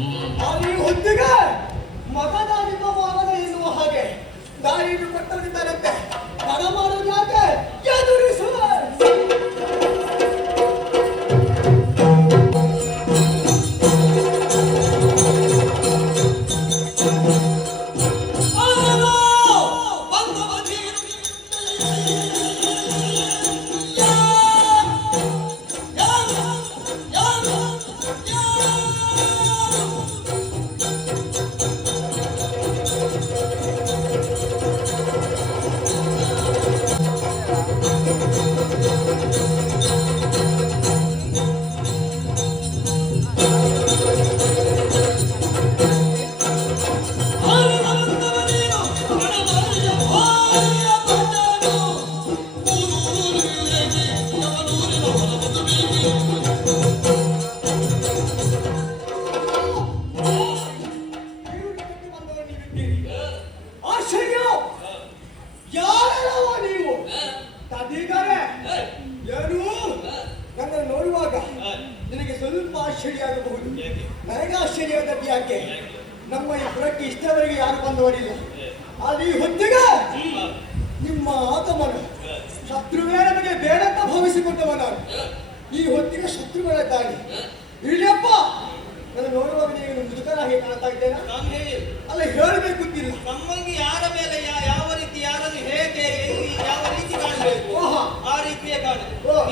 ಈ ಹೊತ್ತಿಗೆ ಮಗದಾಗಿದ್ದ ಮಗನ ಎನ್ನುವ ಹಾಗೆ ದಾರಿಯನ್ನು ಕೊಟ್ಟವನಿದ್ದಾರಂತೆ. ತಡ ಮಾಡುವುದು ಯಾಕೆ? ಎದುರಿಸುವ ನಮ್ಮ ಈ ಪುರಕ್ಕೆ ಇಷ್ಟವರೆಗೆ ಯಾರು ಬಂದು ನೋಡಿಲ್ಲ. ಆದರೆ ಈ ಹೊತ್ತಿಗೆ ನಿಮ್ಮ ಆಗಮನ ಶತ್ರುವೇ ನಮಗೆ ಬೇಡಂತ ಭಾವಿಸಿಕೊಂಡವ ನಾನು. ಈ ಹೊತ್ತಿಗೆ ಶತ್ರುಗಳ ದಾಳಿ ಇಳಿಯಪ್ಪ. ನನ್ನ ನೋಡುವಾಗ ನೀವು ಮುದುಕರಾಗಿ ಕಾಣ್ತಾ ಇದ್ದೇನೆ. ಅಲ್ಲ ಹೇಳಬೇಕು ಅಂತಿಲ್ಲ. ನಮಗೆ ಯಾರ ಮೇಲೆ ಯಾವ ರೀತಿ ಯಾರನ್ನು ಹೇಗೆ ಯಾವ ರೀತಿ ಕಾಣಬೇಕು ಆ ರೀತಿಯೇ ಕಾಣ.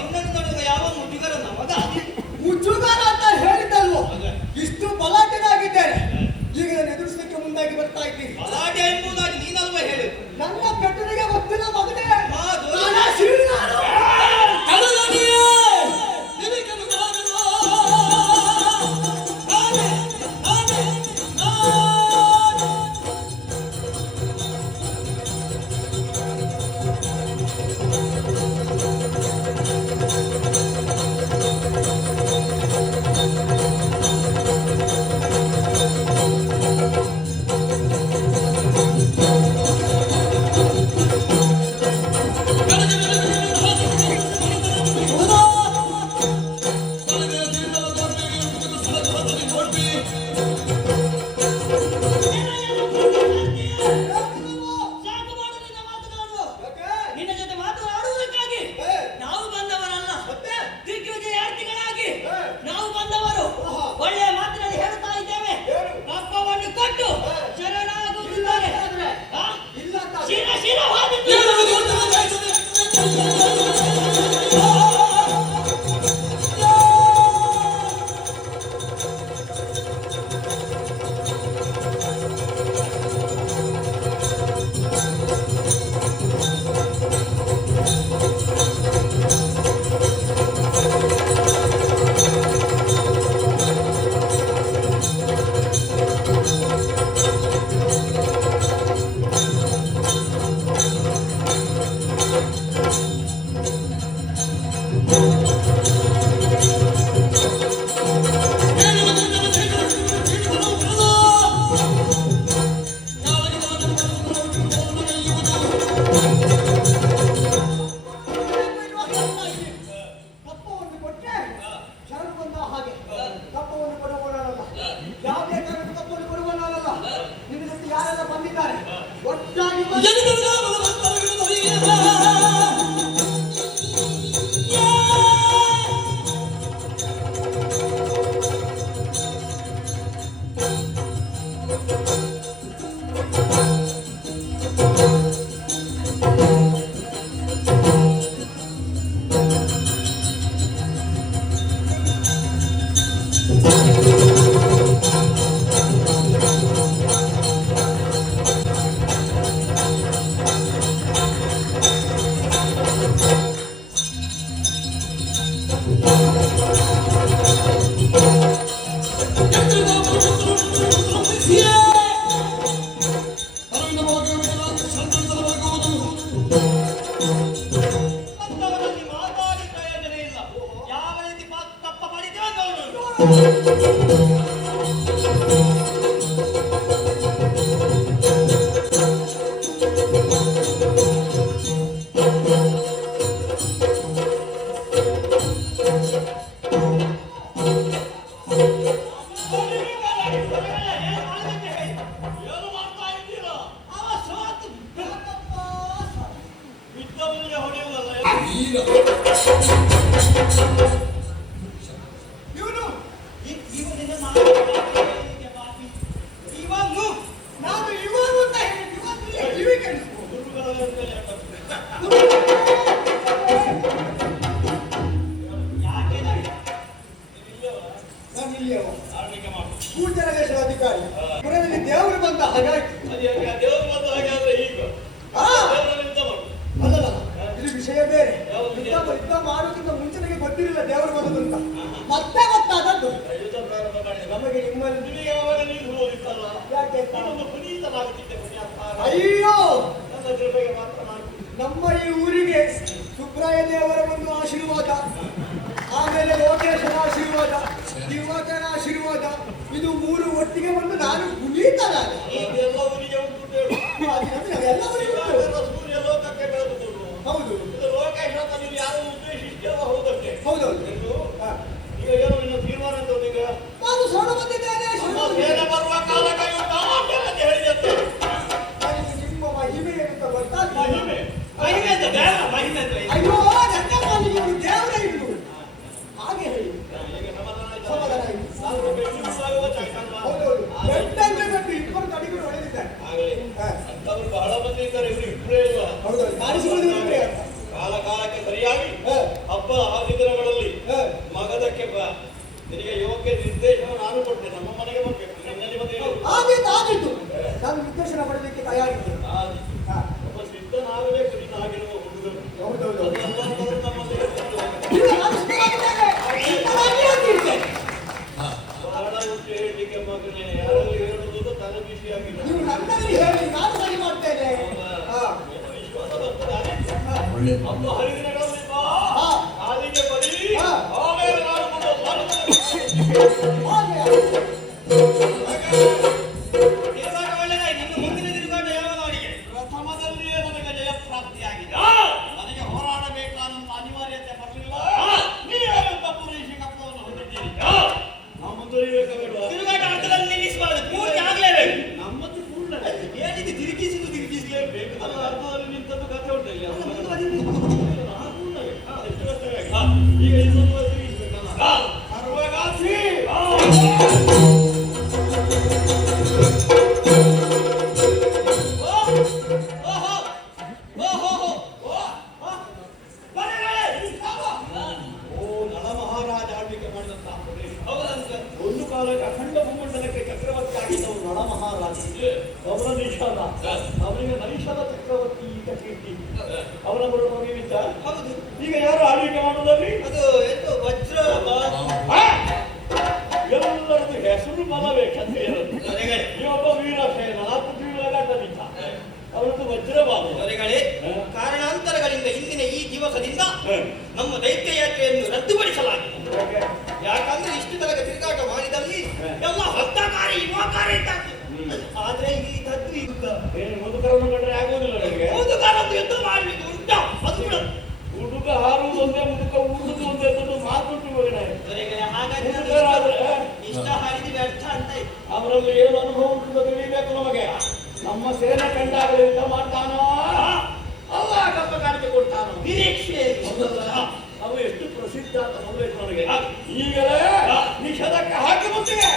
ಇನ್ನೊಂದು ನೋಡುವಾಗ ಯಾವ ಮುಜುಗರ ಮಗ ಮುಜುಗರ ಅಂತ ಹೇಳಿದ್ದಲ್ವೋ. ಇಷ್ಟು ಬಲಾಢ್ಯನಾಗಿದ್ದೇನೆ. ಈಗ ನಾನು ಎದುರಿಸಲಿಕ್ಕೆ ಮುಂದಾಗಿ ಬರ್ತಾ ಇದ್ದೀನಿ. ಬಲಾಢ್ಯ ಎಂಬುದಾಗಿ ನೀನಲ್ವ ಹೇಳು. ನನ್ನ ಪೆಟ್ಟನಿಗೆ ಗೊತ್ತಿಲ್ಲ ಮಗನೇ. ಇವನು ಇವನಿಂದ ನಾನು ಬಾಕಿ ಇವನ್ನು ನಾನು ಇವನು ಅಂತ ಹೇಳಿ ಕಿವಿ ಕೇಳಿಸ್ಕೊ. ಯಾಕೆ ನಾನು ಇಲ್ಲಿಯವ ಕೂಟರ ದೇಶದ ಅಧಿಕಾರಿ. ಪುರದಲ್ಲಿ ದೇವರು ಬಂದ ಹಾಗಾಯ್ತು. ಆ, ಅಲ್ಲಲ್ಲ, ಇದು ವಿಷಯ ಬೇರೆ. ಯುದ್ಧ ಮಾಡೋದಕ್ಕಿಂತ ಮುಂಚೆ ನನಗೆ ಗೊತ್ತಿರಲಿಲ್ಲ ದೇವರು ಬಂದದ್ದು ಅಂತ. ಮತ್ತೆ ಗೊತ್ತಾದದ್ದು ನಮಗೆ ನಿಮ್ಮಲ್ಲಿ ಯಾಕೆ ಅಂತ. ಅಯ್ಯೋ, ನಮ್ಮ ಈ ಊರಿಗೆ ಸುಬ್ರಾಯ ದೇವರ ಒಂದು ಆಶೀರ್ವಾದ, ಆಮೇಲೆ ಲೋಕೇಶನ ಆಶೀರ್ವಾದ, ಯುವಕನ ಆಶೀರ್ವಾದ, ಇದು ಮೂರು ಒಟ್ಟಿಗೆ ಬಂದು ನಾನು ಪುನೀತನಾದೆ. ಎಲ್ಲವರಿಗೂ ಹೌದು ಹೌದೌದು. ನಾನು ಸೋಣ ಬಂದಿದ್ದೇನೆ. ನಿಮ್ಮ ಮಹಿಮೆ ಅಂತ ಗೊತ್ತಾಗ್ತದೆ. ಅಯ್ಯೋ, ನನ್ನ ಪಾಲಿಗೆ ಇವರು ದೇವರೇ ಇವರು. ಹಾಗೆ ಹೇಳಿ ಸಮಾಧಾನ ಆಯ್ತು. ಹೌದೌದು, ಗಂಟೆ ಗಂಟು ಇಬ್ಬರು ತಡಿಗಳು ಹೊಡೆದಿದ್ದಾರೆ. ಬಹಳ ಮಂದಿ ಇದ್ದಾರೆ, ಇವರು ಇಬ್ಬರೇ ಇಲ್ಲ. ಹೌದೌದು, ಕಾಣಿಸಿಕೊಳ್ಳುವುದು ಇಬ್ಬರೇ. ಕಾಲ ಕಾಲಕ್ಕೆ ಸರಿಯಾಗಿ ಹಬ್ಬ ಆದಿನಗಳಲ್ಲಿ ಮಗದಕ್ಕೆ ಬಾ, ನಿನಗೆ ಯೋಗ್ಯ ನಿರ್ದೇಶನ ನಾನು ಕೊಟ್ಟೆ. ನಮ್ಮ ಮನೆಗೆ ಬರ್ಬೇಕು, ನಿನ್ನಲ್ಲಿ ಬಂದು ಆಗಿತ್ತು ಆಗಿತ್ತು. ನಾನು ನಿರ್ದೇಶನ ಪಡೆಯಲಿಕ್ಕೆ ತಯಾರಿದ್ದೆ. ಒಬ್ಬ ಸಿದ್ಧನಾಗಬೇಕು ನಿನ್ನ ಆಗಿರುವ ಹುಡುಗರು. ಹೌದೌದು. ಅದೆಲ್ಲರೂ ನಮ್ಮಲ್ಲಿ ಇಲ್ಲ, ನಾನು ಸಿದ್ಧನಾಗಿದ್ದೇನೆ. ಸಿದ್ಧನಾಗಿಯೇ ಇರ್ತೇನೆ. ಬಹಳ ಉಂಟು ಹೇಳಲಿಕ್ಕೆ ಮಗನೇ, ಯಾರಲ್ಲಿ ಹೇಳುವುದು ತಲೆ ಬಿಸಿಯಾಗಿದೆ. ನೀವು ನನ್ನಲ್ಲಿ ಹೇಳಿ, ನಾನು ಸರಿ ಮಾಡ್ತೇನೆ. ವಿಶ್ವಾಸ ಬರ್ತದೆ. ಹಬ್ಬ ಹರಿದಿನಗಳಲ್ಲಿ ಬಾ, ಕಾಲಿಗೆ ಬರೀ, ಆಮೇಲೆ ನಾನು ತಿರುಗಾಟ ಒಳ್ಳೆದಾಯ್ತು. ಇನ್ನು ಮುಂದಿನ ತಿರುಗಾಟ ಯಾವಾಗ ಅವನಿಗೆ? ಪ್ರಥಮದಲ್ಲಿಯೇ ನನಗೆ ಜಯ ಪ್ರಾಪ್ತಿಯಾಗಿದೆ. ನನಗೆ ಹೋರಾಡಬೇಕಾದಂತ ಅನಿವಾರ್ಯತೆ ಬರಲಿಲ್ಲ. ನೀವೇನಂತ ಪೂರೈಸಿ ಕಪ್ಪವನ್ನು ಹೊಂದಿದ್ದೀರಿ. ನಾವು ಮುಂದುವರಿಬೇಕಬೇಡ. ತಿರುಗಾಟ ಅರ್ಥದಲ್ಲಿ ನಿಲ್ಲಿಸಬಾರದು, ಪೂರ್ತಿ ಆಗ್ಲೇಬೇಕು. ನಮ್ಮದು ಪೂರ್ಣ ಹೇಳಿದ್ದು ತಿರುಗಿಸಲೇಬೇಕು. ಅದರ ಅರ್ಥದಲ್ಲಿ ನಿಂತದ್ದು ಕಥೆ ಉಂಟು ಇಲ್ಲಿ. ಈಗ ಇನ್ನೊಂದು ತಿರುಗಿಸ್ಬೇಕಲ್ಲ. ಸರ್ವಗಾತ್ರಿ ನಳಮಹಾರಾಜ ಆಳ್ವಿಕೆ ಮಾಡಿದಂತಹ ಪ್ರದೇಶ. ಒಂದು ಕಾಲಕ್ಕೆ ಅಖಂಡ ಭೂಮಂಡಲಕ್ಕೆ ಚಕ್ರವರ್ತಿ ಆಗಿದ್ದವರು ನಳಮಹಾರಾಜ. ಅವರ ನಿಷಾದ, ಅವರಿಗೆ ನೈಷಾದ ಚಕ್ರವರ್ತಿ ಈಗ ಕೀರ್ತಿ. ಅವರ ನಿಮಿತ್ತ ಹೌದು. ಈಗ ಯಾರು ಆಳ್ವಿಕೆ ಮಾಡುವುದಲ್ಲಿ ಅದು ಎಂದು ವಜ್ರ ಎಲ್ಲರದ್ದು ಹೆಸರು ಬಲವೇ ಕ್ಷತ್ರಿಯರದ್ದು. ಇವೊಬ್ಬ ವೀರಸೇನ, 4 ತಿಂಗಳಾಟದಿಂದ ಅವರದ್ದು ವಜ್ರಬಾಬು. ಕಾರಣಾಂತರಗಳಿಂದ ಇಂದಿನ ಈ ದಿವಸದಿಂದ ನಮ್ಮ ದೈತ್ಯ ಯಾತ್ರೆಯನ್ನು ರದ್ದುಪಡಿಸಲಾಗಿದೆ. ಯಾಕಂದ್ರೆ ಇಷ್ಟು ತನಕ ತಿರುಗಾಟ ಮಾಡಿದಲ್ಲಿ ಎಲ್ಲ ಹೊತ್ತಕಾರಿ ಯುವಕಾರಿ ಇದ್ದಾದ್ದು. ಆದ್ರೆ ಈ ತದ್ದು ಯುದ್ಧ ಮುದುಕರನ್ನು ಕಂಡ್ರೆ ಆಗುವುದಿಲ್ಲ ನನಗೆ. ಮುದುಕರದ್ದು ಯುದ್ಧ ಮಾಡಲಿಕ್ಕೆ ಉಂಟ ಅದು ಬಿಡು. ಹುಡುಗ ಹಾರುವುದು ಒಂದೇ, ಮುದುಕ ಉಡುವುದು ಒಂದೇ ಅನ್ನೋದು ಮಾತುಂಟು ಮಗನೇ. ಹಾಗಾಗಿ ಇಷ್ಟ ಹಾರಿದ ವ್ಯರ್ಥ ಅಂತ ಇತ್ತು. ಅವರಲ್ಲಿ ಏನು ಅನುಭವ ಉಂಟು ತಿಳಿಬೇಕು ನಮಗೆ. ನಮ್ಮ ಸೇನೆ ಕಂಡಾಗಲೇ ಯುದ್ಧ ಮಾಡ್ತಾನೋ, ಅವ ಕಪ್ಪ ಕಾಣಿಕೆ ಕೊಡ್ತಾನೋ ನಿರೀಕ್ಷೆ ಅವು ಎಷ್ಟು ಪ್ರಸಿದ್ಧ ಅಂತ ನೋಡ್ಬೇಕು ನನಗೆ. ಈಗಲೇ ನಿಷೇಧಕ್ಕೆ ಹಾಕಿ ಮುತ್ತಿಗೆ.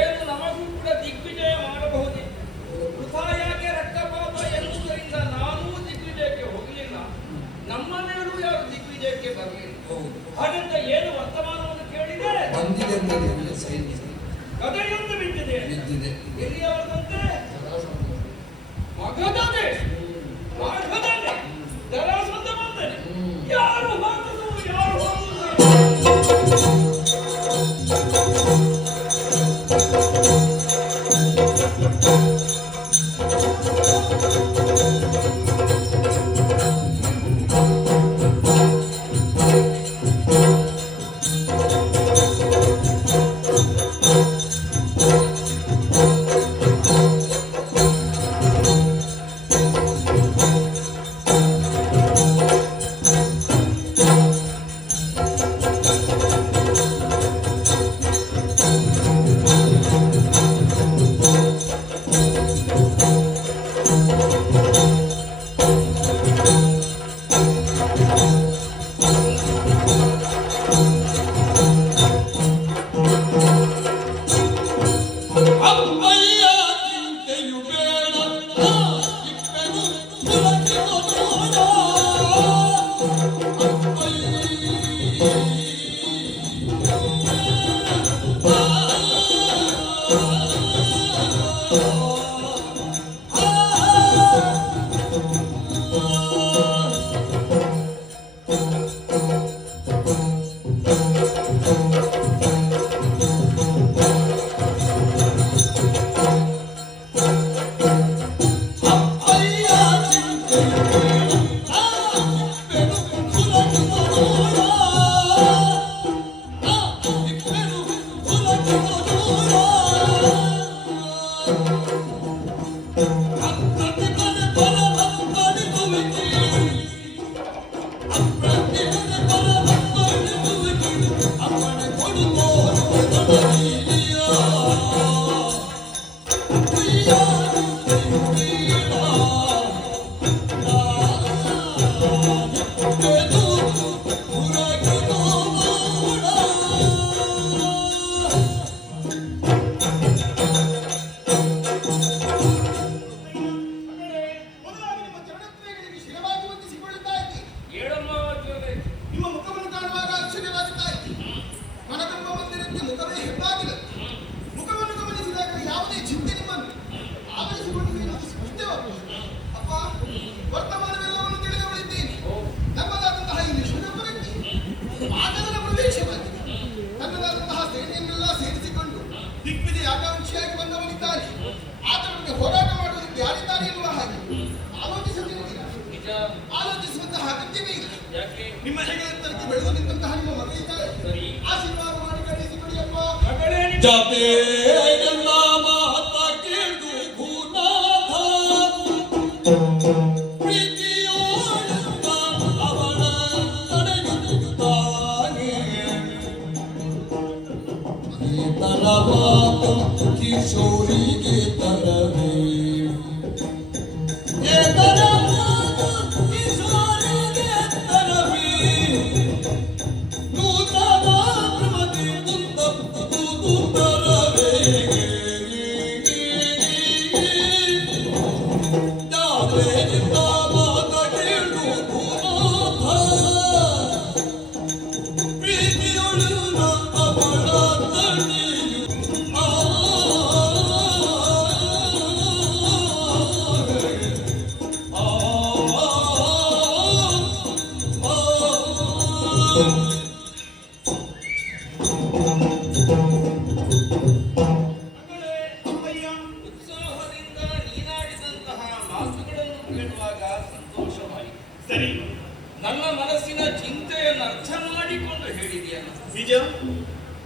ಏನು ನಮಗೂ ಕೂಡ ದಿಗ್ವಿಜಯ ಮಾಡಬಹುದು. ವೃಥಾ ಯಾಕೆ ರಕ್ತಪಾತ ಎಂದು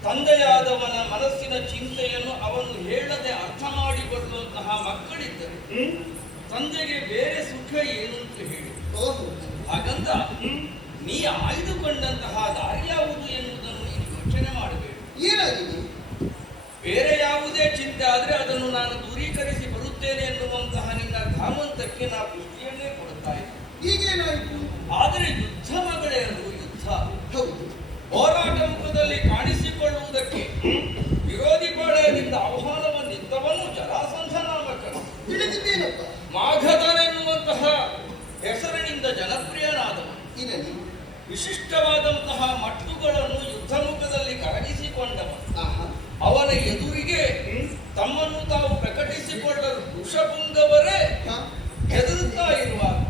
ತಂದೆಯಾದವನ ಮನಸ್ಸಿನ ಚಿಂತೆಯನ್ನು ಅವನು ಹೇಳದೆ ಅರ್ಥ ಮಾಡಿಕೊಳ್ಳುವಂತಹ ಮಕ್ಕಳಿದ್ದರೆ ತಂದೆಗೆ ಬೇರೆ ಸುಖ ಏನು ಅಂತ ಹೇಳಿ ಹಾಗಂತ ನೀ ಆಯ್ದುಕೊಂಡಂತಹ ದಾರಿ ಯಾವುದು ಎನ್ನುವುದನ್ನು ನೀನು ಯೋಚನೆ ಮಾಡಬೇಕು. ಏನಾಗಿದೆ? ಬೇರೆ ಯಾವುದೇ ಚಿಂತೆ ಆದ್ರೆ ಅದನ್ನು ನಾನು ದೂರೀಕರಿಸಿ ಬರುತ್ತೇನೆ ಎನ್ನುವಂತಹ ನಿನ್ನ ಧಾಮಂತಕ್ಕೆ ನಾ ಪುಷ್ಟಿಯನ್ನೇ ಕೊಡುತ್ತಾ ಇದ್ದೆ. ಈಗೇನಾಯಿತು? ಆದರೆ ಯುದ್ಧ ಮಗಳೇ ಅದು ಯುದ್ಧ. ಹೌದು, ಹೋರಾಟ ಮುಖದಲ್ಲಿ ಕಾಣಿಸಿಕೊಳ್ಳುವುದಕ್ಕೆ ವಿರೋಧಿ ಪಾಳೆಯದಿಂದ ಆಹ್ವಾನವನ್ನಿದ್ದವನು ಜರಾಸಂಧ ನಾಮಕನು. ತಿಳಿದಿದ್ದೇನಪ್ಪ? ಮಾಘಧನೆನ್ನುವಂತಹ ಹೆಸರಿನಿಂದ ಜನಪ್ರಿಯನಾದವನು. ಇರಲಿ, ವಿಶಿಷ್ಟವಾದಂತಹ ಮಟ್ಟುಗಳನ್ನು ಯುದ್ಧ ಮುಖದಲ್ಲಿ ಕರಗಿಸಿಕೊಂಡವನು. ಅವನ ಎದುರಿಗೆ ತಮ್ಮನ್ನು ತಾವು ಪ್ರಕಟಿಸಿಕೊಳ್ಳಲು ಋಷಪುಂಗವರೇ ಹೆದರುತ್ತಾ ಇರುವಾಗ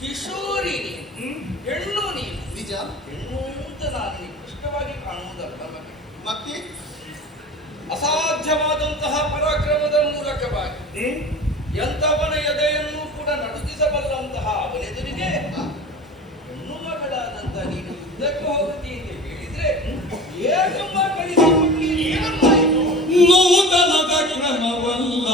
ಕಿಶೋರಿ ಹೆಣ್ಣು ನೀನು. ನಿಜ, ಹೆಣ್ಣು ಅಂತ ನಾನು ನಿಕೃಷ್ಟವಾಗಿ ಕಾಣುವುದಲ್ಲ. ಮತ್ತೆ ಅಸಾಧ್ಯವಾದಂತಹ ಪರಾಕ್ರಮದ ಮೂಲಕ ಸಹಜವಾಗಿ ಎಂಥವನ ಎದೆಯನ್ನು ಕೂಡ ನಡುಗಿಸಬಲ್ಲಂತಹ ಅವನೆದುರಿಗೆ ಹೆಣ್ಣು ಮಗಳಾದಂತ ನೀನು ಯುದ್ಧಕ್ಕೆ ಹೋಗುತ್ತೀನಿ ಅಂತ ಹೇಳಿದ್ರೆ ಏನಮ್ಮ ಕಳಿಸಿಕೊಡ್ತೀನಿ ಏನಮ್ಮ ಇದು ನೂತನದ ಕ್ರಮವಲ್ಲ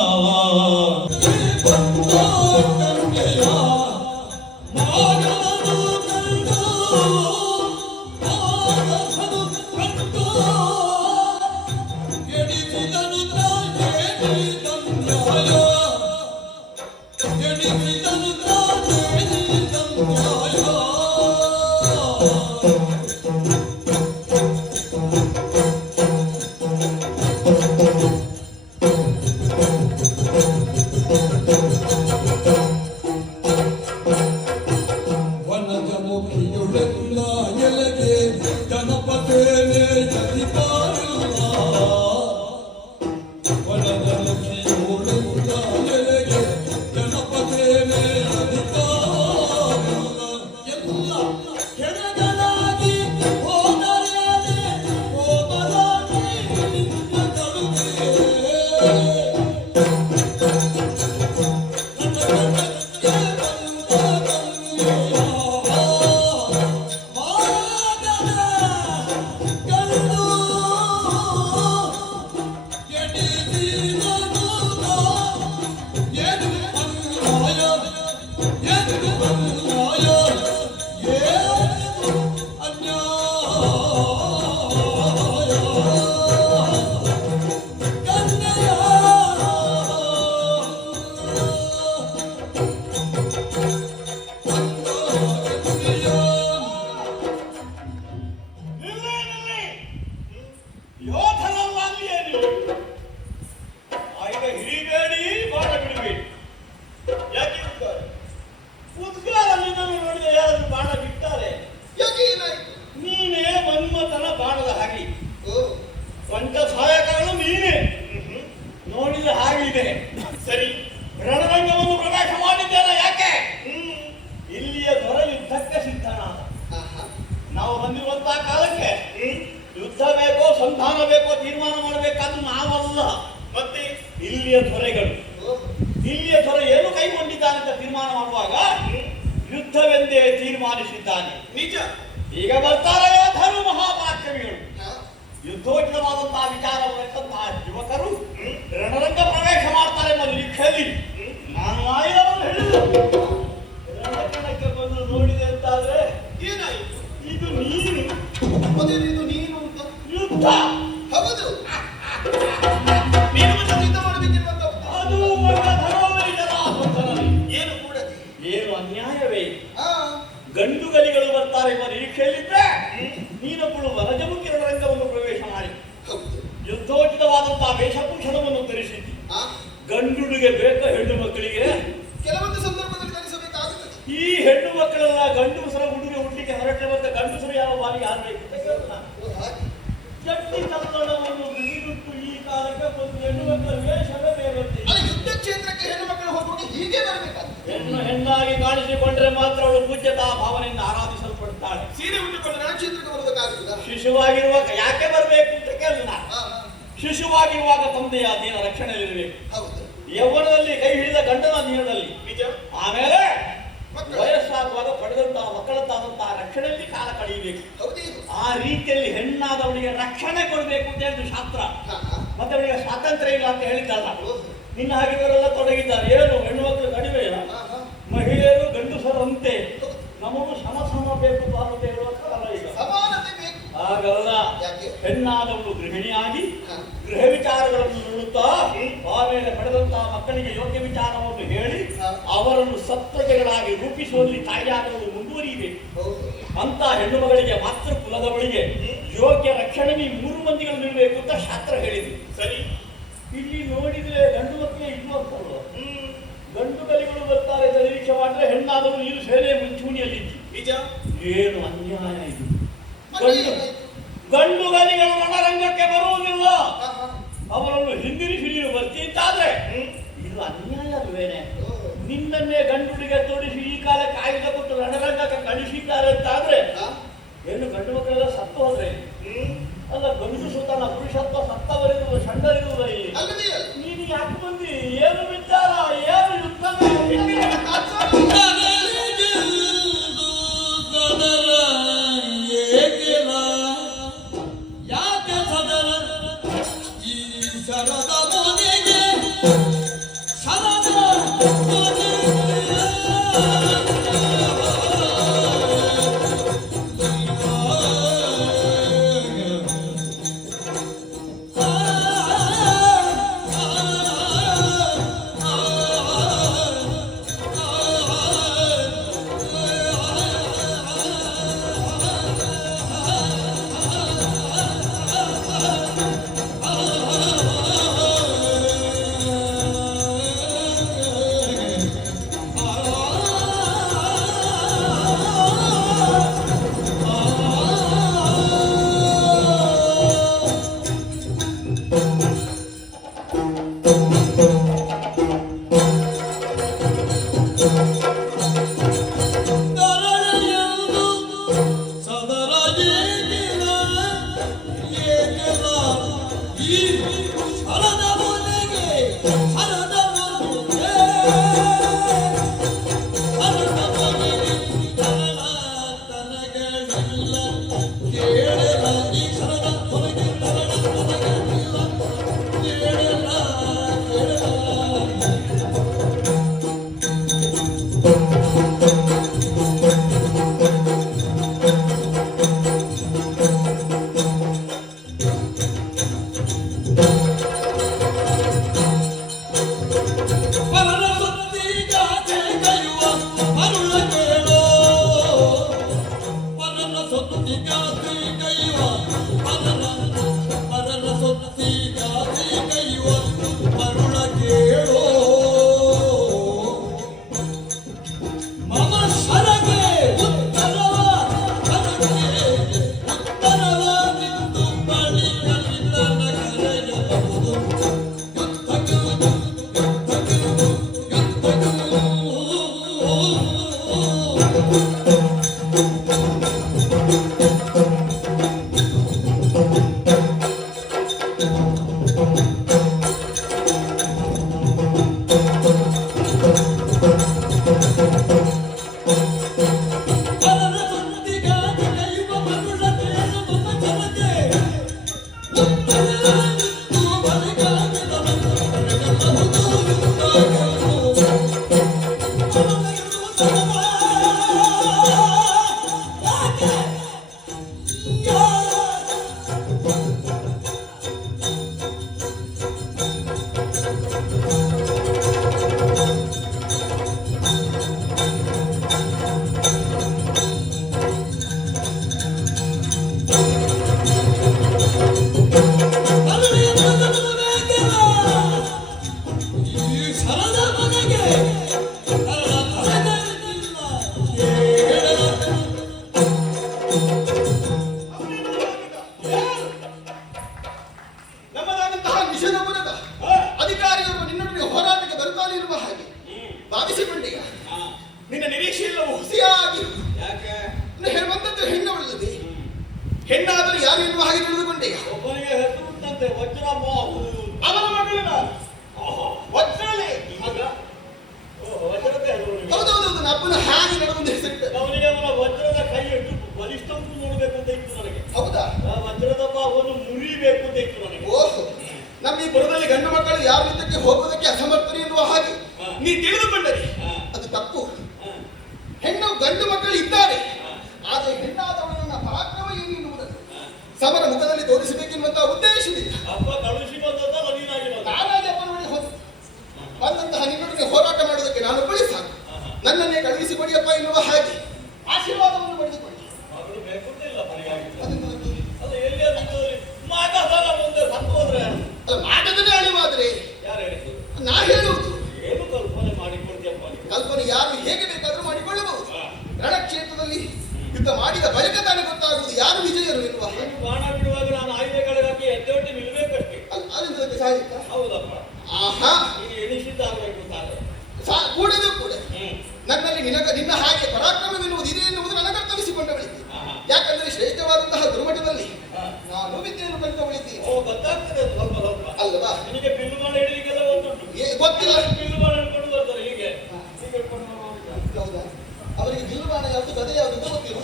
ಶಿಶುವಾಗಿರುವಾಗ ತಂದೆಯ ಅಧೀನ ರಕ್ಷಣೆಯಲ್ಲಿರಬೇಕು. ಯೌವನದಲ್ಲಿ ಕೈ ಹಿಡಿದ ಗಂಡನ ಅಧೀನದಲ್ಲಿ, ಆಮೇಲೆ ವಯಸ್ಸಾಗುವಾಗ ಪಡೆದಂತಹ ಮಕ್ಕಳಂತಾದಂತಹ ರಕ್ಷಣೆಯಲ್ಲಿ ಕಾಲ ಕಳೆಯಬೇಕು. ಆ ರೀತಿಯಲ್ಲಿ ಹೆಣ್ಣಾದವಳಿಗೆ ರಕ್ಷಣೆ ಕೊಡಬೇಕು ಅಂತ ಹೇಳಿದ್ರು ಶಾಸ್ತ್ರ. ಮತ್ತೆ ಅವಳಿಗೆ ಸ್ವಾತಂತ್ರ್ಯ ಇಲ್ಲ ಅಂತ ಹೇಳಿದ್ದಲ್ಲ. ನಿನ್ನ ಹಾಗಿದವರೆಲ್ಲ ತೊಡಗಿದ್ದಾರೆ. ಏನು ಹೆಣ್ಣು ಮಕ್ಕಳು ಕಡಿಮೆ ಇಲ್ಲ, ಮಹಿಳೆಯರು ಗಂಡಸರಂತೆ ನಮಗೂ ಸಮ ಬೇಕು ಅಂತ ಹೇಳುವ ಕಾಲ ಈಗ. ಹಾಗಲ್ಲ, ಹೆಣ್ಣಾದವಳು ಗೃಹಿಣಿಯಾಗಿ ಗೃಹ ವಿಚಾರಗಳನ್ನು ನೋಡುತ್ತಾ ಆಮೇಲೆ ಪಡೆದಂತಹ ಮಕ್ಕಳಿಗೆ ಯೋಗ್ಯ ವಿಚಾರವನ್ನು ಹೇಳಿ ಅವರನ್ನು ಸತ್ಪ್ರಜೆಗಳಾಗಿ ರೂಪಿಸುವಲ್ಲಿ ತಾಯಿಯಾದವಳು ಮುಂದುವರಿಯಬೇಕು. ಅಂತ ಹೆಣ್ಣು ಮಗಳಿಗೆ ಮಾತೃ ಕುಲದವಳಿಗೆ ಯೋಗ್ಯ ರಕ್ಷಣೆ ಈ 3 ಮಂದಿಗಳು ನೀಡಬೇಕು ಅಂತ ಶಾಸ್ತ್ರ ಹೇಳಿದೆ. ಸರಿ, ಇಲ್ಲಿ ನೋಡಿದ್ರೆ ಗಂಡು ಮಕ್ಕಳಿಗೆ ಇದು ಅಂತಲ್ಲ, ಗಂಡು ಕಲಿಗಳು ಬರ್ತಾರೆ ಅಂತ ನಿರೀಕ್ಷೆ ಮಾಡಿದ್ರೆ ಹೆಣ್ಣಾದವರು ನೀರು ಸೇನೆ ಮುಂಚೂಣಿಯಲ್ಲಿ ನಿಜ. ಏನು ಅನ್ಯಾಯ ಇದು! ಗಂಡು ಗಲಿಗಳು ರಣರಂಗಕ್ಕೆ ಬರುವುದಿಲ್ಲ, ಅವರನ್ನು ಹಿಂದಿರಿಸಿ ನೀನು ಬರ್ತಿದ್ದಾದ್ರೆ ಇದು ಅನ್ಯಾಯ ಅಲ್ವೇನೆ? ನಿನ್ನನ್ನೇ ಗಂಡುಡಿಗೆ ತೋರಿಸಿ ಈ ಕಾಲಕ್ಕೆ ಆಯುಧ ಕೊಟ್ಟು ರಣರಂಗಕ್ಕೆ ಕಳಿಸಿದ್ದಾರೆ ಅಂತಾದ್ರೆ ಏನು ಗಂಡು ಮಕ್ಕಳೆಲ್ಲ ಸತ್ತು ಹೋದ್ರೆ ಅಲ್ಲ, ಗಂಡು ಸುತನ ಪುರುಷತ್ವ ಸತ್ತವರಿಗೂ ಷಂಡರಿಗೂ ಇಲ್ಲಿ ನೀನು ಯಾಕೆ ಬಂದಿ? ನಮ್ಮದಾದಂತಹ ನಿಷೇಧಪುರದ ಅಧಿಕಾರಿಯವರು ನಿನ್ನೊಡನೆ ಹೋರಾಟಕ್ಕೆ ಬರುತ್ತಾನೆ ಇರುವ ಹಾಗೆ ಭಾವಿಸಿಕೊಂಡೀಗ ನಿನ್ನ ನಿರೀಕ್ಷೆ ಇಲ್ಲವೂ ಹುಸಿಯಾಗಿ ಯಾಕೆ ಹೇಳುವಂತದ್ದು ಹೆಣ್ಣವಳಲ್ಲದೆ ಹೆಣ್ಣಾದರೂ ಯಾರು ಎನ್ನುವ ಹಾಗೆ ತಿಳಿದುಕೊಂಡೀಗ ಒಬ್ಬನಿಗೆ ಹೆಸರು ಉಂಟಂತೆ ವಜ್ರಮ್ಮ ಅವನ ಮಗಳು ನಾನು ವಜ್ರಲೆ ಮಗ ವಜ್ರದ ಹೆಸರು ಹೌದೌದು ಅಪ್ಪನ ಹಾಗೆ ನಡೆದೊಂದು ಹೆಸರಿಟ್ಟೆ ಅವನಿಗೆ ಅವನ ವಜ್ರದ ಕೈ ಎಷ್ಟು ಬಲಿಷ್ಠ ಉಂಟು ನೋಡಬೇಕು ಅಂತ ಇತ್ತು ನನಗೆ ಹೌದಾ ವಜ್ರದ ಬಾವನ್ನು ಮುರಿಬೇಕು ಅಂತ ಇತ್ತು ನನಗೆ ಓಹ್ ನಮ್ಮ ಈ ಬುಡದಲ್ಲಿ ಗಂಡು ಮಕ್ಕಳು ಯಾವ ಯುದ್ಧಕ್ಕೆ ಹೋಗೋದಕ್ಕೆ ಅಸಮರ್ಥರು ಎನ್ನುವ ಹಾಗೆ ನೀ ತಿಳಿದುಕೊಂಡರೆ ಅದು ತಪ್ಪು. ಹೆಣ್ಣು ಗಂಡು ಮಕ್ಕಳು ಇದ್ದಾರೆ, ಆದರೆ ಹೆಣ್ಣಾದವಳನ್ನ ಪರಾಕ್ರಮ ಏನು ಎನ್ನುವುದನ್ನು ಸಮರ ಮುಖದಲ್ಲಿ ತೋರಿಸಬೇಕೆನ್ನುವಂತಹ ಉದ್ದೇಶದಿಂದ ಅಪ್ಪ ಕಳುಹಿಸಿ ಬಂದದ್ದ ನವೀನಾಗಿ ನಾನಾಗಿ ಅಪ್ಪನ ಮನೆ ಬಂದಂತಹ ನಿನ್ನೊಡನೆ ಹೋರಾಟ ಮಾಡುವುದಕ್ಕೆ ನಾನು ಒಬ್ಬಳೇ ಸಾಕು, ನನ್ನನ್ನೇ ಕಳುಹಿಸಿಕೊಡಿಯಪ್ಪ ಎನ್ನುವ ಹಾಗೆ ಆಶೀರ್ವಾದವನ್ನು ಪಡೆದುಕೊಳ್ಳಿ. ಮಗಳು ಬೇಕು ಅಂತ ಇಲ್ಲ ಮನೆಗಾಗಿ ಅದನ್ನು ಅದು ಎಲ್ಲಿ ಅದು ಮಾತಾಡಲ್ಲ ಮುಂದೆ ಸತ್ತು ಹೋದ್ರೆ ಅಲ್ಲ ಮಾಟದನೇ ಅಳಿವಾದ್ರೆ ಯಾರು ಹೇಳಿದ್ದು ನಾ ಹೇಳುವುದು ಏನು ಕಲ್ಪನೆ ಮಾಡಿಕೊಡ್ತೀಯಪ್ಪ ನೀವು? ಕಲ್ಪನೆ ಯಾರು ಹೇಗೆ ಬೇಕಾದರೂ ಮಾಡಿಕೊಳ್ಳಬಹುದು. ರಣಕ್ಷೇತ್ರದಲ್ಲಿ ಯುದ್ಧ ಮಾಡಿದ ಬಳಿಕ ತಾನೇ ಗೊತ್ತಾಗುವುದು ಯಾರು ವಿಜಯರು ಎನ್ನುವ ಹಾಗೆ. ನೀನು ಬಾಣ ಬಿಡುವಾಗ ನಾನು ಆಯುಧಗಳಿಗೆ ಹಾಕಿ ಎದ್ದೊಟ್ಟಿ ನಿಲ್ಬೇಕಷ್ಟೇ. ಅದರಿಂದ ಸಾಧಿಕ ಹೌದಪ್ಪ ಆಹಾ ನೀನು ಎಣಿಸಿದ್ದಾಗಬೇಕು ತಾನೆ. ಕೂಡದು ಕೂಡ ನನ್ನಲ್ಲಿ ನಿನ್ನ ಹಾಗೆ ಪರಾಕ್ರಮವೆನ್ನುವುದು ಇದೆ ಎನ್ನುವುದು ನನಗರ್ಥವಿಸಿಕೊಂಡವಳಿದ್ದೆ. ಯಾಕಂದರೆ ಶ್ರೇಷ್ಠವಾದಂತಹ ಗುರುಮಠದಲ್ಲಿ ನಾನು ವಿದ್ಯೆಯನ್ನು ಕಲಿತವಳಿದ್ದೀನಿ. ಓ ಗೊತ್ತಾಗ್ತದೆ ಅದು ಸ್ವಲ್ಪ ಸ್ವಲ್ಪ ಅಲ್ವಾ? ನಿನಗೆ ಬಿಲ್ಲು ಮಾಡಿ ಹಿಡಿಲಿಕ್ಕೆಲ್ಲ ಗೊತ್ತುಂಟು. ಗೊತ್ತಿಲ್ಲ. ಬಿಲ್ಲು ಮಾಡಿ ಹಿಡ್ಕೊಂಡು ಬರ್ತಾರೆ ಹೀಗೆ ಹೀಗೆ ಹಿಡ್ಕೊಂಡು ಬರುವಾಗ. ಹೌದಾ? ಅವರಿಗೆ ಬಿಲ್ಲುಬಾಣ ಯಾವುದು ಗದೆ ಯಾವುದು ಅಂತ ಗೊತ್ತಿಲ್ಲ.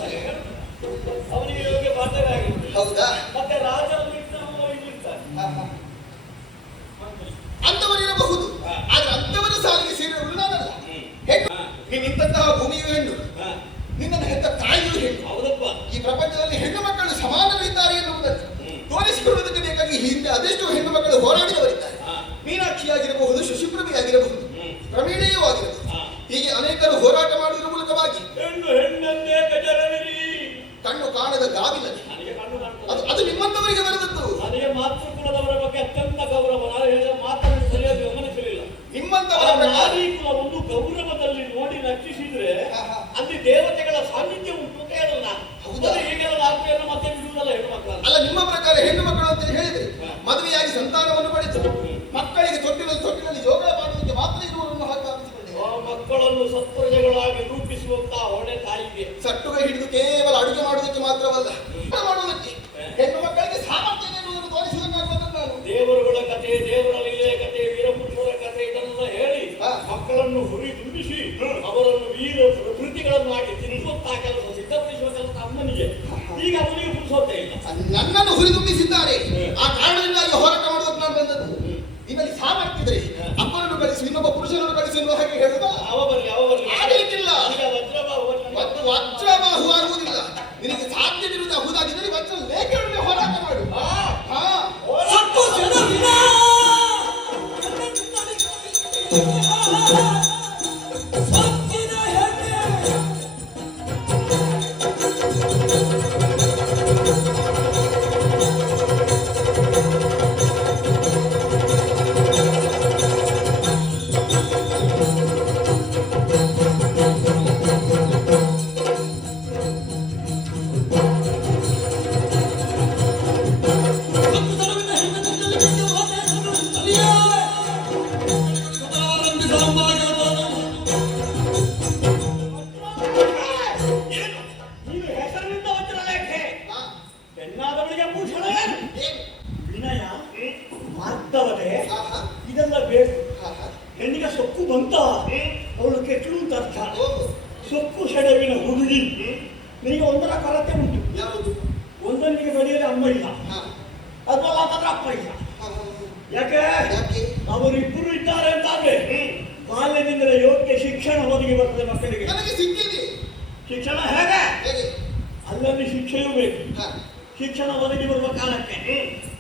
ಅವನಿಗೆ ಇವಾಗ ಬಾಧಕ ಆಗಿರುತ್ತೆ. ಹೌದಾ? ಮತ್ತೆ ರಾಜ ಇರ್ತಾರೆ ಅಂತವರಿರಬಹುದು, ಆದ್ರೆ ಅಂತವರ ಸಾಲಿಗೆ ಸೇರಿದವಳು ನಾನಲ್ಲ. ಮಾಡಿದ ಗಾವಿಲ್ಲದೆ ನನಗೆ ಕಣ್ಣು ಕಾಣ್ತದೆ. ಅದು ನಿಮ್ಮಂತವರಿಗೆ ಬರೆದದ್ದು. ನನಗೆ ಮಾತೃಕುಲದವರ ಬಗ್ಗೆ ಅತ್ಯಂತ ಗೌರವ. ನಾನು ಹೇಳಿದ ಮಾತನ್ನು ಸರಿಯಾಗಿ ಗಮನಿಸಲಿಲ್ಲ. ನಿಮ್ಮಂತವರ ಪ್ರಕಾರ ನಾರಿ ಕುಲವನ್ನು ಗೌರವದಲ್ಲಿ ನೋಡಿ ರಕ್ಷಿಸಿದ್ರೆ ಅಲ್ಲಿ ದೇವತೆಗಳ ಸಾನ್ನಿಧ್ಯ ಉಂಟು ಅಂತ ಹೇಳೋದು ನಾನು. ಹೌದಾ? ಈಗೆಲ್ಲ ರಾತ್ರಿಯನ್ನು ಮತ್ತೆ ಬಿಡುವುದಲ್ಲ ಹೆಣ್ಣು ಮಕ್ಕಳನ್ನು. ಅಲ್ಲ, ನಿಮ್ಮ ಪ್ರಕಾರ ಹೆಣ್ಣು ಮಕ್ಕಳು ಅಂತ ಹೇಳಿದ್ರೆ ಮದುವೆಯಾಗಿ ಸಂತಾನವನ್ನು ಪಡೆದು ಮಕ್ಕಳಿಗೆ ತೊಟ್ಟಿನಲ್ಲಿ ಜೋಗಳ ಮಾಡುವುದಕ್ಕೆ ಮಾತ್ರ ಇರುವವರನ್ನು ಹಾಕಿ ಹಾಕಿಸಿಕೊಂಡೆ. ಆ ಮಕ್ಕಳನ್ನು ಸತ್ಪ್ರಜೆಗಳಾಗಿ ರೂಪಿಸುವಂತ ಹೊಣೆ ತಾಯಿಗೆ. ಸಟ್ಟುಗೆ ಹಿಡಿದು ಕೇವಲ ಅಡುಗೆ ಮಾಡುವುದಕ್ಕೆ ಮಾತ್ರವಲ್ಲ, ಊಟ ಮಾಡುವುದಕ್ಕೆ ಹೆಣ್ಣು ಮಕ್ಕಳಿಗೆ ಸಾಮರ್ಥ್ಯ ಎನ್ನುವುದನ್ನು ತೋರಿಸುವುದಕ್ಕಾಗುತ್ತದೆ. ನಾನು ದೇವರುಗಳ ಕಥೆ, ದೇವರ ಲೀಲೆಯ ಕಥೆ, ವೀರಪುರುಷರ ಕಥೆ ಇದನ್ನೆಲ್ಲ ಹೇಳಿ ಹಾ. ಮಕ್ಕಳನ್ನು ಹುರಿ ತುಂಬಿಸಿ ಅವರನ್ನು ವೀರ ಪ್ರಕೃತಿಗಳನ್ನಾಗಿ ತಿನ್ನುವಂತಹ ಕೆಲಸ, ಸಿದ್ಧಪಡಿಸುವ ಕೆಲಸ ಅಮ್ಮನಿಗೆ. ಈಗ ಅವನಿಗೆ ಪುರುಸೋತೆ ಇಲ್ಲ. ನನ್ನನ್ನು ಹುರಿದುಂಬಿಸಿದ್ದಾರೆ. ಆ ಕಾರಣದಿಂದಾಗಿ ಹೋರಾಟ ಮಾಡುವುದಕ್ಕೆ ನಾನು ಬಂದದ್ದು. ನಿನ್ನಲ್ಲಿ ಸಾಮರ್ಥ್ಯ ಇದ್ರೆ ಅಪ್ಪನನ್ನು ಕಳಿಸಿ ಇನ್ನೊಬ್ಬ ಪುರುಷನನ್ನು ಕಳಿಸಿ ಎನ್ನುವ ಹಾಗೆ ಹೇಳುವ ಅವ ಬರ್ಲಿ. ಆಗಲಿಕ್ಕಿಲ್ಲ. ಈಗ ವಜ್ರಬಾಹು ಆಗುವುದಿಲ್ಲ. ನಿನಗೆ ಸಾಧ್ಯವಿರುವುದಾಗಿದ್ದರೆ ವಜ್ರ ಲೇಖನಕ್ಕೆ ಹೋರಾಟ ಮಾಡು. ಹಾ, ಸತ್ತು ಜನವಿನ ಸತ್ತಿನ ಹೆಣ್ಣೆ ನೀನು ಹೆಸರಿನಿಂದ ವಜ್ರಲೇಖೆ. ಹಾ. ಹೆಣ್ಣಾದವಳಿಗೆ ಭೂಷಣ ಏನು? ಏನು? ವಿನಯ, ಮಾರ್ಧವತೆ, ಆಹಾ. ಇದೆಲ್ಲ ಬೇಕು. ಆಹಾ. ಹೆಣ್ಣಿಗೆ ಸೊಕ್ಕು ಬಂತ ಅವಳು ಕೆಟ್ಟಳು ಅಂತ ಅರ್ಥ. ಓಹೋ. ಸೊಕ್ಕು ಸೆಡವಿನ ಹುಡುಗಿ. ನಿನಗೆ ಒಂದರ ಕೊರತೆ ಉಂಟು. ಯಾವುದು? ಒಂದೊಂದಿಗೆ ಬಳಿಯಲ್ಲಿ ಅಮ್ಮ ಇಲ್ಲ, ಹಾ. ಅದಲ್ಲ ಅಂತಂದ್ರೆ ಅಪ್ಪ ಇಲ್ಲ. ಹಾ. ಯಾಕೆ? ಯಾಕೆ? ಅವರಿಬ್ಬರು ಇದ್ದಾರೆ ಅಂತಾದ್ರೆ ಬಾಲ್ಯದಿಂದಲೇ ಯೋಗ್ಯ ಶಿಕ್ಷಣ ಒದಗಿ ಬರ್ತದೆ ಮಕ್ಕಳಿಗೆ. ನನಗೆ ಸಿಕ್ಕಿದೆ. ಶಿಕ್ಷಣ ಹೇಗೆ? ಹೇಗೆ? ಅಲ್ಲಲ್ಲಿ ಶಿಕ್ಷೆಯೂ ಬೇಕು. ಹಾ. ಶಿಕ್ಷಣ ಒದಗಿ ಬರುವ ಕಾಲಕ್ಕೆ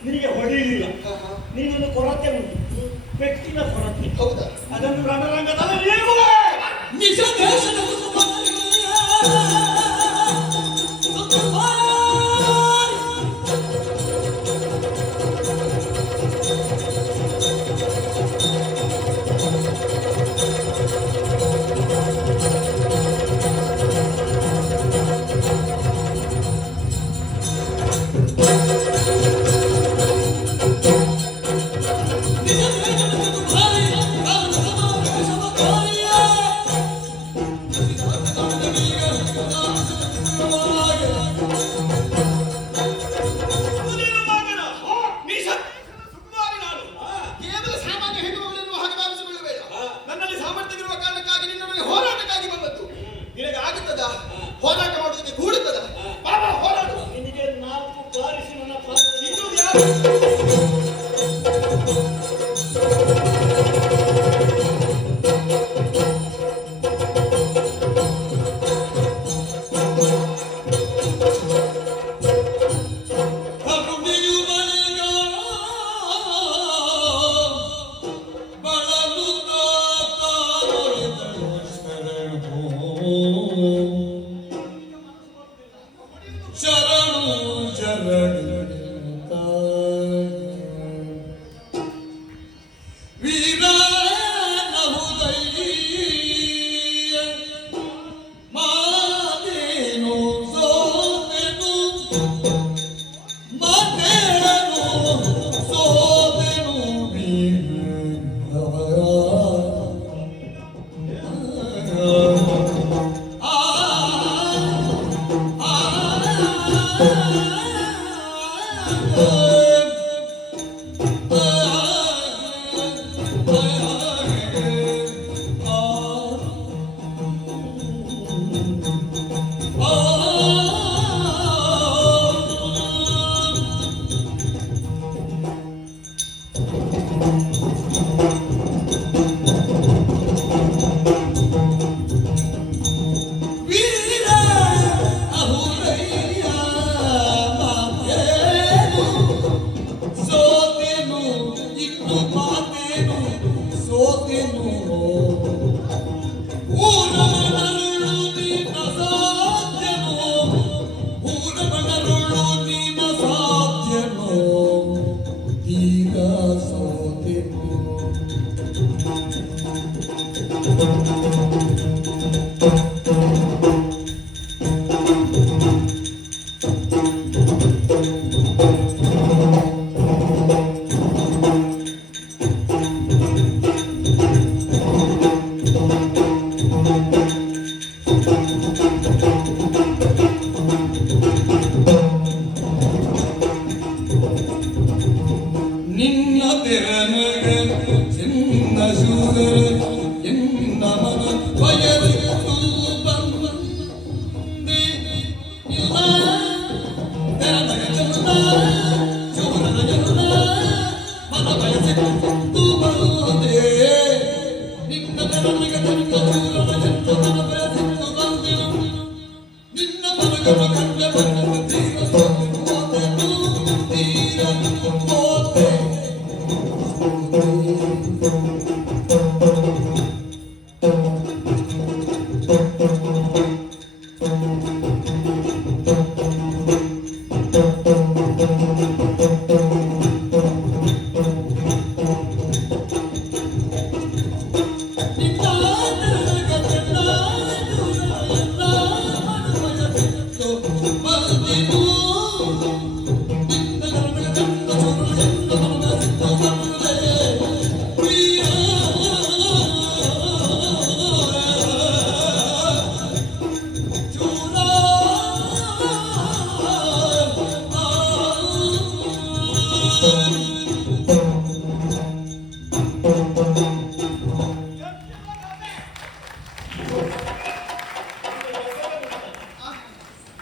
ನಿನಗೆ ಹೊಡೆಯಲಿಲ್ಲ. ಹಾ, ಹಾ. ನೀನೊಂದು ಕೊರತೆ ಉಂಟು, ವ್ಯಕ್ತಿನ ಕೊರತೆ. ಹೌದಾ? ಅದನ್ನು ರಣರಂಗದಲ್ಲಿ ನೀಗುವೆ. ನಿಜ ದೇಶದ ನಿಜ ದೇಶದ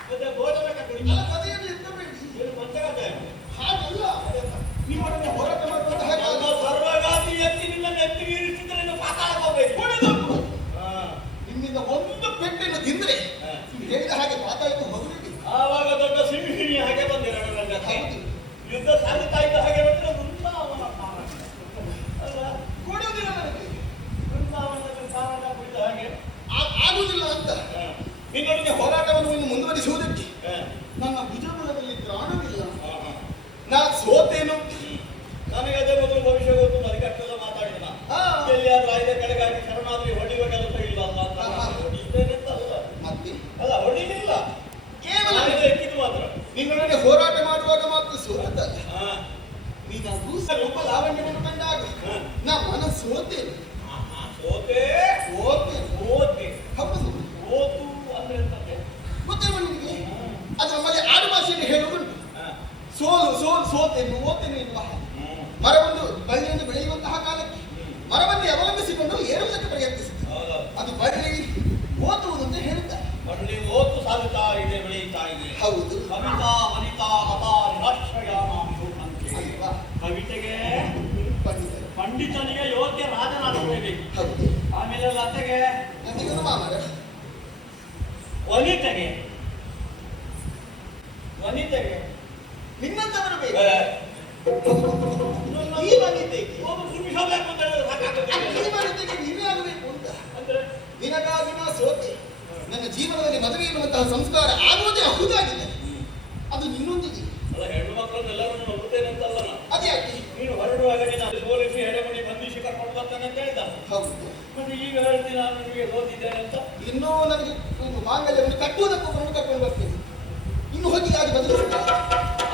ಮತ್ತೆ ಭೋಜನ ಕಟ್ಟಿ ಅಲ್ಲ, ಕಥೆಯನ್ನು ಎತ್ತಬೇಡಿ. ಏನು ಮಂಚಗತೆ ಹಾಗಲ್ಲ. ನಿಮ್ಮೊಡನೆ ಹೋರಾಟ ಮಾಡುವಂತಹ ನಮ್ಮ ಕಾಲ. ಸರ್ವಗಾತಿ ಎತ್ತಿ ನಿನ್ನನ್ನು ಎತ್ತಿಗೀರಿಸಿದ್ರೆ ನೀನು ಪಾತಾಳಕ್ಕೆ ಹೋಗ್ಬೇಕು. ಕುಡಿದದ್ದು. ಹಾ. ನಿಮ್ಮಿಂದ ಒಂದು ಪೆಟ್ಟನ್ನು ತಿಂದ್ರೆ ನೀವು ಹೇಳಿದ ಹಾಗೆ ಪಾತಾಳಕ್ಕೆ ಹೋಗಬೇಕು. ಆವಾಗ ದೊಡ್ಡ ಸಿಂಹಿಣಿ ಹಾಗೆ ಬಂದಿರ ರಂಗಕ್ಕೆ. ಹೌದು. ಯುದ್ಧ ಸಾಗುತ್ತಾ ಇದ್ದ ಹಾಗೆ ಬಂದ್ರೆ ವೃಂದಾವನ ಕಾರಣ. ಅಲ್ಲ, ಕೊಡುವುದಿಲ್ಲ ನನಗೆ. ವೃಂದಾವನದಲ್ಲಿ ಕಾರಣ ಕುಡಿದ ಹಾಗೆ. ಆಗುವುದಿಲ್ಲ ಅಂತ. ಹಾ. ನಿನ್ನೊಡನೆ ಹೋರಾಟವನ್ನು ಇನ್ನು ಮುಂದುವರಿಸುವುದಕ್ಕೆ ಹಾ. ನನ್ನ ಭುಜಬಲದಲ್ಲಿ ಪ್ರಾಣವಿಲ್ಲ. ಹಾ, ಹಾ. ನಾ ಸೋತೇನು. ನನಗೆ ಅದೇ ಮೊದಲು ಭವಿಷ್ಯ ಗೊತ್ತು, ಅದಕ್ಕೆ ಅಷ್ಟೆಲ್ಲ ಮಾತಾಡಿದ. ಹಾ. ಎಲ್ಲಿಯಾದ್ರೂ ಐದೇ ಕೆಳಗಾಗಿ ಶರಣಾದ್ರಿ ಹೊಡೆಯುವ ಕೆಲಸ ಇಲ್ಲ ಅಲ್ಲ ಅಂತ ಹಾ, ಹಾ. ಹೊಡಿತೇನೆ ಅಂತ ಅಲ್ಲ. ಮತ್ತೆ ಅಲ್ಲ, ಹೊಡಿಲಿಲ್ಲ, ಕೇವಲ ನಾನಿದು ಎಕ್ಕಿದ್ದು ಮಾತ್ರ. ನಿನ್ನೊಡನೆ ಹೋರಾಟ ಮಾಡುವಾಗ ಮಾತ್ರ ಸೋತಲ್ಲ. ಹಾ. ನೀನು ಆ ರೂಪ ರೂಪ ಲಾವಣ್ಯವನ್ನು ಕಂಡಾಗ ಹಾ. ನಾ ಮನ ಸೋತೇನೆ. ಸೋತೆ ಸೋತೇನೆ. ಓದ್ತೆ ಹೌದು. ಓದು ಅಂದ್ರೆ ಎಂತಂತೆ? ಗೊತ್ತಿರುವ ನಿನಗೆ ಅದು ನಮ್ಮಲ್ಲಿ ಆಡು ಭಾಷೆಯಲ್ಲಿ ಹೇಳುವುದುಂಟು. ಹಾ. ಸೋತೇನು ಓತೇನು ಎನ್ನುವ ಹಾಗೆ. ಮರವೊಂದು ಬಳ್ಳಿಯನ್ನು ಬೆಳೆಯುವಂತಹ ಕಾಲಕ್ಕೆ ಮರವನ್ನು ಅವಲಂಬಿಸಿಕೊಂಡು ಏರುವುದಕ್ಕೆ ಪ್ರಯತ್ನಿಸಿತು. ಹೌದು. ಅದು ಬಳ್ಳಿ ಓದುವುದು ಅಂತ ಹೇಳುತ್ತಾರೆ. ಬಳ್ಳಿ ಓದು ಸಾಗುತ್ತಾ ಇದೆ, ಬೆಳೆಯುತ್ತಾ ಇದೆ. ಹೌದು. ಕವಿತಾ ವನಿತಾ ಮತಾ ನಿರಾಶ್ರಯಾನಾಂಶು ಅಂತೆ. ಅಲ್ವಾ? ಕವಿತೆಗೆ ಪಂಡಿತರು. ಪಂಡಿತನಿಗೆ ಯೋಗ್ಯ ರಾಜನಾಗಬೇಕು. ಹೌದು. ಆಮೇಲೆ ಲತೆಗೆ ನನಗೆ ಮಾಮರ ವನಿತೆಗೆ ವನಿತೆಗೆ ನಿನ್ನಂತವರು ಬೇಕು. ಏ, ಈ ವನಿತೆಗೆ ಒಬ್ಬ ಪುರುಷ ಬೇಕು ಅಂತ ಹೇಳಿದ್ರೆ ಸಾಕಾಗುತ್ತಿಲ್ಲ. ಈ ವನಿತೆಗೆ ನೀವೇ ಆಗಬೇಕು ಅಂತ. ಅಂದ್ರೆ ನಿನಗಾಗಿ ನಾ ಸೋತೆ. ನನ್ನ ಜೀವನದಲ್ಲಿ ಮದುವೆ ಎನ್ನುವಂತಹ ಸಂಸ್ಕಾರ ಆಗುವುದೇ ಅಹುದಾಗಿದೆ. ಅದು ನಿನ್ನೊಂದಿಗೆ. ಅಲ್ಲ, ಹೆಣ್ಣು ಮಕ್ಕಳನ್ನೆಲ್ಲರನ್ನು ನೋಡುತ್ತೇನೆ ಅಂತಲ್ಲ ನಾನು. ಅದ್ಯಾಕೆ? ನೀನು ಹೊರಡುವಾಗ ನೀನು ಅದು ಸೋಲಿಸಿ ಎಡೆಮಣಿ ಬಂಧಿಸಿ ಕರ್ಕೊಂಡು ಬರ್ತಾನೆ ಅಂತ ಹೇಳ್ದ. ಹೌದು. ಮತ್ತೆ ಈಗ ಹೇಳ್ತೀನಿ ನಾನು ನಿಮಗೆ ಸೋತಿದ್ದೇನೆ ಅಂತ. ಇನ್ನೂ ನನಗೆ ಒಂದು ಮಾಂಗಲ್ಯವನ್ನು ಕಟ್ಟುವುದಕ್ಕೊಬ್ಬರನ್ನು ಕರ್ಕೊಂಡು ಬರ್ತೇನೆ. ಇನ್ನು ಹೋಗಿ ಯಾರು ಬದಲಿಸಿದ?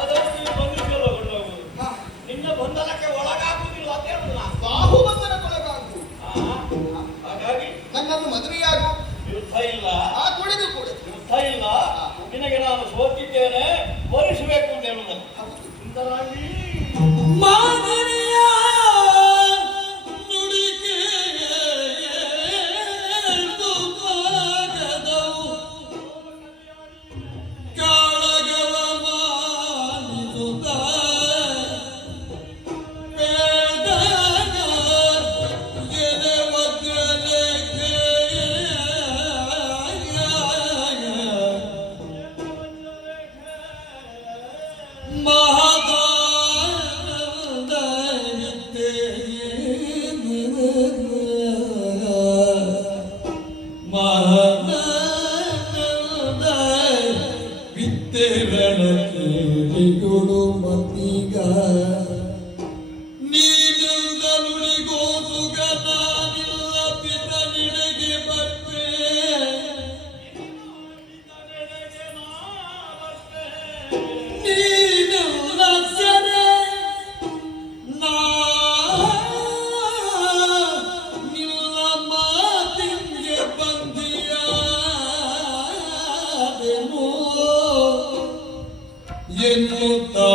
ಅದನ್ನು ನೀವು ಬಂಧಿಸಲ್ಲ ಕೊಂಡೋಗುವುದು. ಹಾ. ನಿನ್ನ ಗೊಂದಲಕ್ಕೆ ಒಳಗಾಗುವುದಿಲ್ಲ ಅಂತ ಹೇಳುದು ನಾನು. ಬಾಹುಬಂಧನಕ್ಕೊಳಗಾಗು. ಹಾಗಾಗಿ ನನ್ನನ್ನು ಮದುವೆಯಾಗು. ಯುದ್ಧ ಇಲ್ಲ, ಆ ಕೊಡೆದು ಕೂಡ. ಯುದ್ಧ ಇಲ್ಲ, ನಿನಗೆ ನಾನು ಸೋತಿದ್ದೇನೆ, ವರಿಸಬೇಕು ಅಂತ ಹೇಳುವುದನ್ನು. ಹೌದು. ಸುಂದರಾಗಿ ಮಾದರಿಯ ನುಡಿಗೆ ಕಾಗದವು ಕಾಳಗವ ಮಾನಿಸುತ್ತ ಬೇಡನ ಗೆಲುವಗ್ರಲೇಖೆ ವಿದ್ಯೆಗಳು ಮತ್ತೀಗ ನೀನಿಂದ ನುಡಿಗೋಸುಗ ನಾನಿಲ್ಲ ಪಿತ ನಿನಗೆ ಬರ್ತೇ ನೀನಿಲ್ಲ ಸರೆ ನಾ ನಿಲ್ಲ ಮಾತಿಗೆ ಬಂದಿಯಾದೆನು ಎನ್ನುತ್ತಾ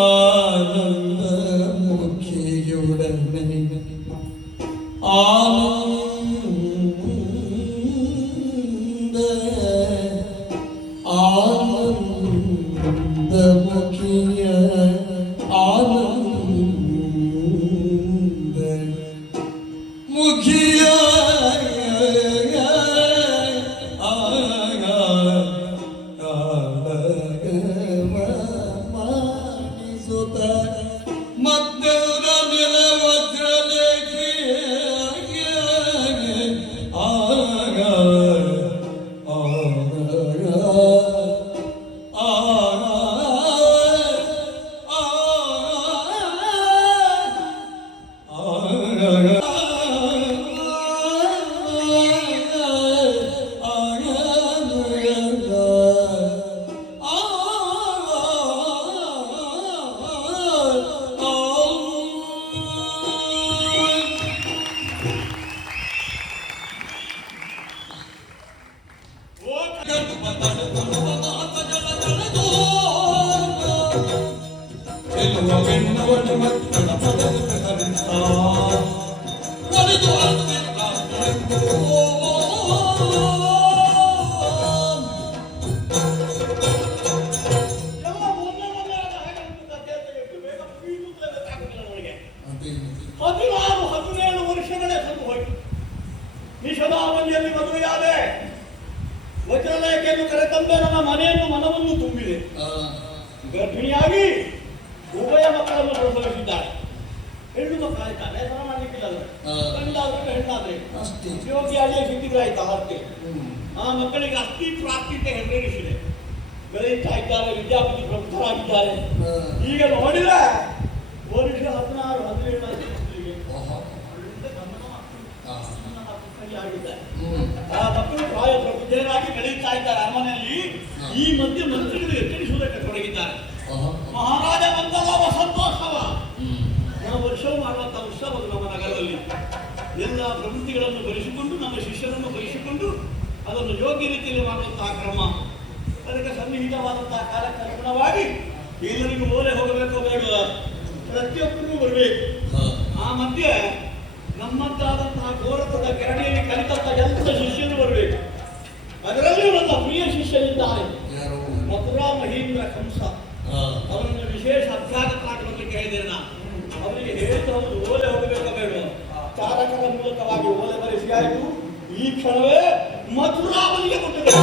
ಎಲ್ಲ ಮೊನ್ನೆ ಆದ ಹಾಗೆ ಉಂಟು ಕಥೆ ಅಂತ ಎಷ್ಟು ಬೇಗ ಬೀಳುತ್ತಲೇ ಗೊತ್ತಾಗುತ್ತಿಲ್ಲ ನನಗೆ. 16-17 ವರ್ಷಗಳೇ ಸಂದು ಹೋಯ್ತು. ನಿಷಧಾವಣಿಯಲ್ಲಿ ಮದುವೆಯಾದೆ. ವಜ್ರಲೇಖೆಯನ್ನು ಕರೆತಂದೆ ನನ್ನ ಮನೆಯನ್ನು ಮನವನ್ನು ತುಂಬಿದೆ. ಗರ್ಭಿಣಿಯಾಗಿ ಉಭಯ ಮಕ್ಕಳನ್ನು ಪ್ರಸವಿಸಿದ್ದಾರೆ. ಹೆಣ್ಣು ಮಕ್ಕಳಾಯ್ತಾರೆ, ಹೆಸರು ಮಾಡಲಿಕ್ಕಿಲ್ಲ. ಗಂಡಾದ್ರೆ ಹೆಣ್ಣಾದ್ರೆ ಉದ್ಯೋಗಿಯಾಗಿ ಸಿಕ್ಕಿದ್ರಾಯ್ತಾ ಅಷ್ಟೇ. ಆ ಮಕ್ಕಳಿಗೆ ಅಸ್ಥಿ ಪ್ರಾಪ್ತಿ ಅಂತ ಹೆಸರಿಸಿದೆ. ಬೆಳೆಯುತ್ತಾ ಇದ್ದಾರೆ, ವಿದ್ಯಾಪತಿ ಪ್ರಬುದ್ಧರಾಗಿದ್ದಾರೆ. ಈಗ ನೋಡಿದ್ರೆ ವರ್ಷ 16-17 ಆಗಿದ್ದಾರೆ. ಆ ಮಕ್ಕಳು ಪ್ರಾಯ ಪ್ರಬುದ್ಧರಾಗಿ ಬೆಳೆಯುತ್ತಾ ಇದ್ದಾರೆ ಅರಮನೆಯಲ್ಲಿ. ಈ ಮಧ್ಯೆ ಮಂತ್ರಿಗಳು ಎಚ್ಚರಿಸುವುದಕ್ಕೆ ತೊಡಗಿದ್ದಾರೆ. ಮಹಾರಾಜ ಬಂದಲ್ಲ ವಸಂತೋತ್ಸವ. ನಾವು ವರ್ಷವೂ ಮಾಡುವಂತಹ ಉತ್ಸವಗಳು ನಮ್ಮ ನಗರದಲ್ಲಿ ಎಲ್ಲ ಪ್ರವೃತ್ತಿಗಳನ್ನು ಭರಿಸಿಕೊಂಡು ನಮ್ಮ ಶಿಷ್ಯರನ್ನು ಭರಿಸಿಕೊಂಡು ಅದನ್ನು ಯೋಗ್ಯ ರೀತಿಯಲ್ಲಿ ಮಾಡುವಂತಹ ಕ್ರಮ. ಅದಕ್ಕೆ ಸನ್ನಿಹಿತವಾದಂತಹ ಕಾಲಕ್ಕೆ ಅನುಗುಣವಾಗಿ ಎಲ್ಲರಿಗೂ ಓಲೆ ಹೋಗಬೇಕು ಬೇಡ, ಪ್ರತಿಯೊಬ್ಬರಿಗೂ ಬರಬೇಕು. ಆ ಮಧ್ಯೆ ನಮ್ಮಂತಾದಂತಹ ಘೋರತದ ಕೆರಡಿಯಲ್ಲಿ ಕಲಿತಂತಹ ಎಲ್ಲ ಶಿಷ್ಯರು ಬರಬೇಕು. ಅದರಲ್ಲಿಯೂ ನನ್ನ ಪ್ರಿಯ ಶಿಷ್ಯರಿದ್ದಾರೆ, ಮಥುರಾ ಮಹೀಂದ್ರ ಕಂಸ. ಅವರನ್ನು ವಿಶೇಷ ಅಭ್ಯಾಸಕ್ಕಾಗುವಂತೆ ಕೇಳಿದ್ದೇನೆ ನಾನು. ಅವರಿಗೆ ಹೇಳಿದ ಒಂದು ಓಲೆ ಹೋಗಬೇಕು ಬೇಡ, ಚಾಲಕರ ಮೂಲಕವಾಗಿ ಓಲೆ ಬರೆಸಿ ಆಯಿತು. ಈ ಕ್ಷಣವೇ ಮಥುರಾವನಿಗೆ ಕೊಟ್ಟಿದೆ.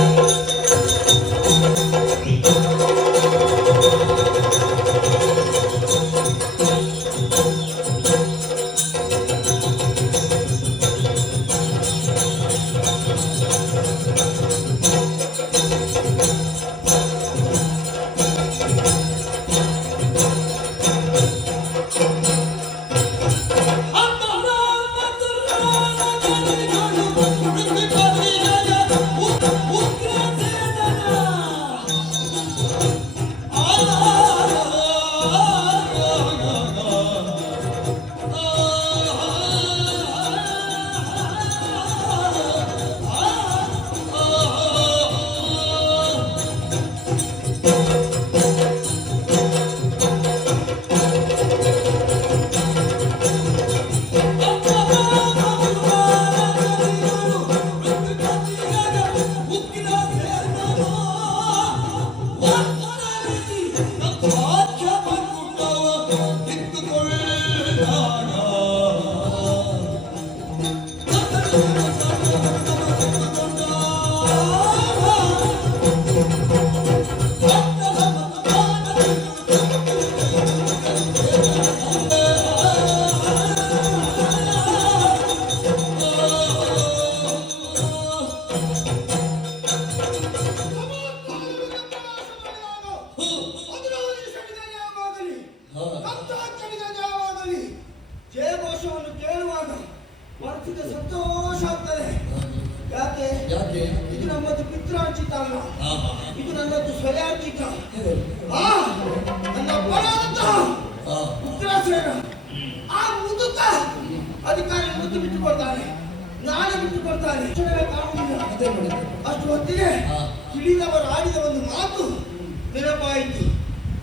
ಜಯಘೋಷವನ್ನು ಕೇಳುವಾಗ ಮನಸ್ಸಿಗೆ ಸಂತೋಷ ಆಗ್ತದೆ. ಯಾಕೆ? ಇದು ನಮ್ಮದು ಪಿತೃರ್ಚಿತ ಅಲ್ಲ, ಇದು ನನ್ನದು ಸ್ವಯಾರ್ಜಿತ. ನನ್ನ ಅಪ್ಪನಾದಂತಹ ಉಗ್ರಸೇನ ಆ ಮುದುಕ ಅಧಿಕಾರಿ ಮುದ್ದು ಬಿಟ್ಟುಕೊಳ್ತಾನೆ, ನಾನೇ ಬಿಟ್ಟುಕೊಳ್ತಾನೆ. ಕಾಣುವುದಿಲ್ಲ. ಅಷ್ಟು ಹೊತ್ತಿಗೆ ತಿಳಿದವರು ಆಡಿದ ಒಂದು ಮಾತು ನೆನಪಾಯಿತು.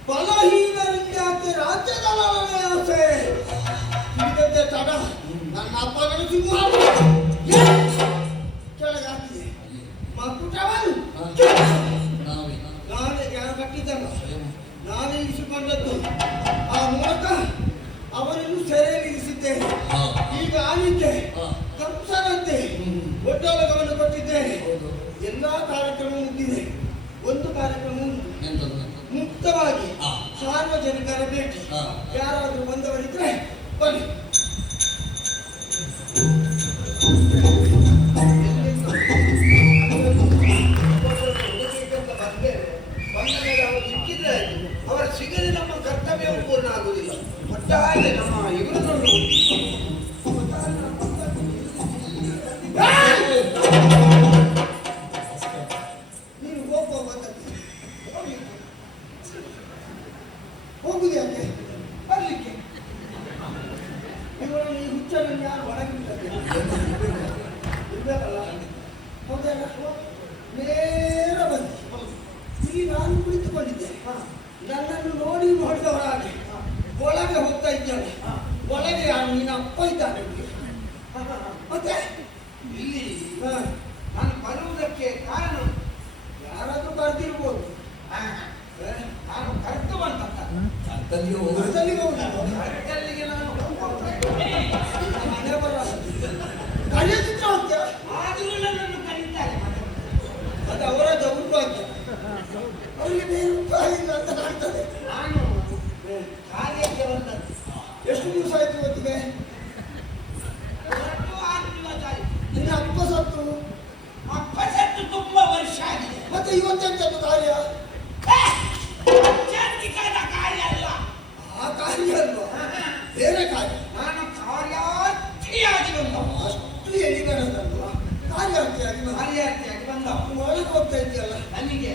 ಬಲಹೀನರಿಂದಾಕೆ ರಾಜ್ಯದ ಆಸೆ ತಿಳಿದಂತೆ ತಡ ನನ್ನ ಅಪ್ಪನನ್ನು ಸಿಂಹಾಸನ ಕೆಳಗಾಕಿದೆ. ಮಕ್ಕುಟವನು ನಾನೇ ಯಾರು ಕಟ್ಟಿದ್ದಲ್ಲ, ನಾನೇ ಇರಿಸಿಕೊಂಡದ್ದು. ಆ ಮೂಲಕ ಅವನನ್ನು ಸೆರೆಯಲ್ಲಿ ಇರಿಸಿದ್ದೇನೆ. ಈಗ ಆನಿದ್ದೆ ಕಂಸನಂತೆ ಒಡ್ಡೊಳಗವನ್ನು ಕೊಟ್ಟಿದ್ದೇನೆ. ಎಲ್ಲಾ ಕಾರ್ಯಕ್ರಮ ಮುಗಿದಿದೆ. ಒಂದು ಕಾರ್ಯಕ್ರಮ ಮುಕ್ತವಾಗಿ ಸಾರ್ವಜನಿಕರ ಭೇಟಿ. ಯಾರಾದರೂ ಬಂದವರಿದ್ರೆ ಬನ್ನಿ. ಅಲ್ಲ ನೇರ ಬಂದು ಇಲ್ಲಿ ನಾನು ಕುಳಿತುಕೊಂಡಿದ್ದೆ. ನನ್ನನ್ನು ನೋಡಿ ನೋಡಿದವರ ಹಾಗೆ ಒಳಗೆ ಹೋಗ್ತಾ ಇದ್ದಾನೆ. ಒಳಗೆ ನಿನ್ನ ಅಪ್ಪ ಇದ್ದಾನೆ. ಮತ್ತೆ ಇಲ್ಲಿ ನಾನು ಬರುವುದಕ್ಕೆ ಕಾರಣ ಯಾರಾದ್ರೂ ಕರೆದಿರ್ಬೋದು. ನಾನು ಕರೆದು ಬಂದ ಕರ್ತಲ್ಲಿಗೆ ಹೋಗುದು. ಕರ್ತಲ್ಲಿಗೆ ನಾನು ಮನೆ ಬರ ಕರೆಯುತ್ತಿದ್ದ ಅಂತ ಆದರೂ ನನ್ನನ್ನು ಕರೀತಾರೆ. ಅದು ಅವರ ದೌರ್ಭಾಗ್ಯ. ಅವರಿಗೆ ಬೇರೆ ಉಪಾಯ ಇಲ್ಲ ಅಂತ ಕಾಣ್ತದೆ. ನಾನು ಕಾರ್ಯಕ್ಕೆ ಬಂದದ್ದು. ಎಷ್ಟು ದಿವಸ ಆಯ್ತು ಇವತ್ತಿಗೆ? 6 ದಿವಸ ಆಯ್ತು. ನಿನ್ನ ಅಪ್ಪ ಸತ್ತು ಅಪ್ಪ ಸತ್ತು ತುಂಬಾ ವರ್ಷ ಆಗಿದೆ. ಮತ್ತೆ ಇವತ್ತೆಂತದ್ದು ಕಾರ್ಯ? ಜಾತಿಕಾದ ಕಾರ್ಯ ಅಲ್ಲ. ಆ ಕಾರ್ಯ ಅಲ್ವಾ, ಬೇರೆ ಕಾರ್ಯ. ನಾನು ಕಾರ್ಯಾರ್ಥಿಯಾಗಿ ಬಂದವ. ಅಷ್ಟು ಎಳಿಗಣದಲ್ವಾ ಕಾರ್ಯಾರ್ಥಿಯಾಗಿ ಕಾರ್ಯಾರ್ಥಿಯಾಗಿ ಬಂದವ. ಒಳಗೆ ಹೋಗ್ತಾ ಇದೆಯಲ್ಲ. ನನಗೆ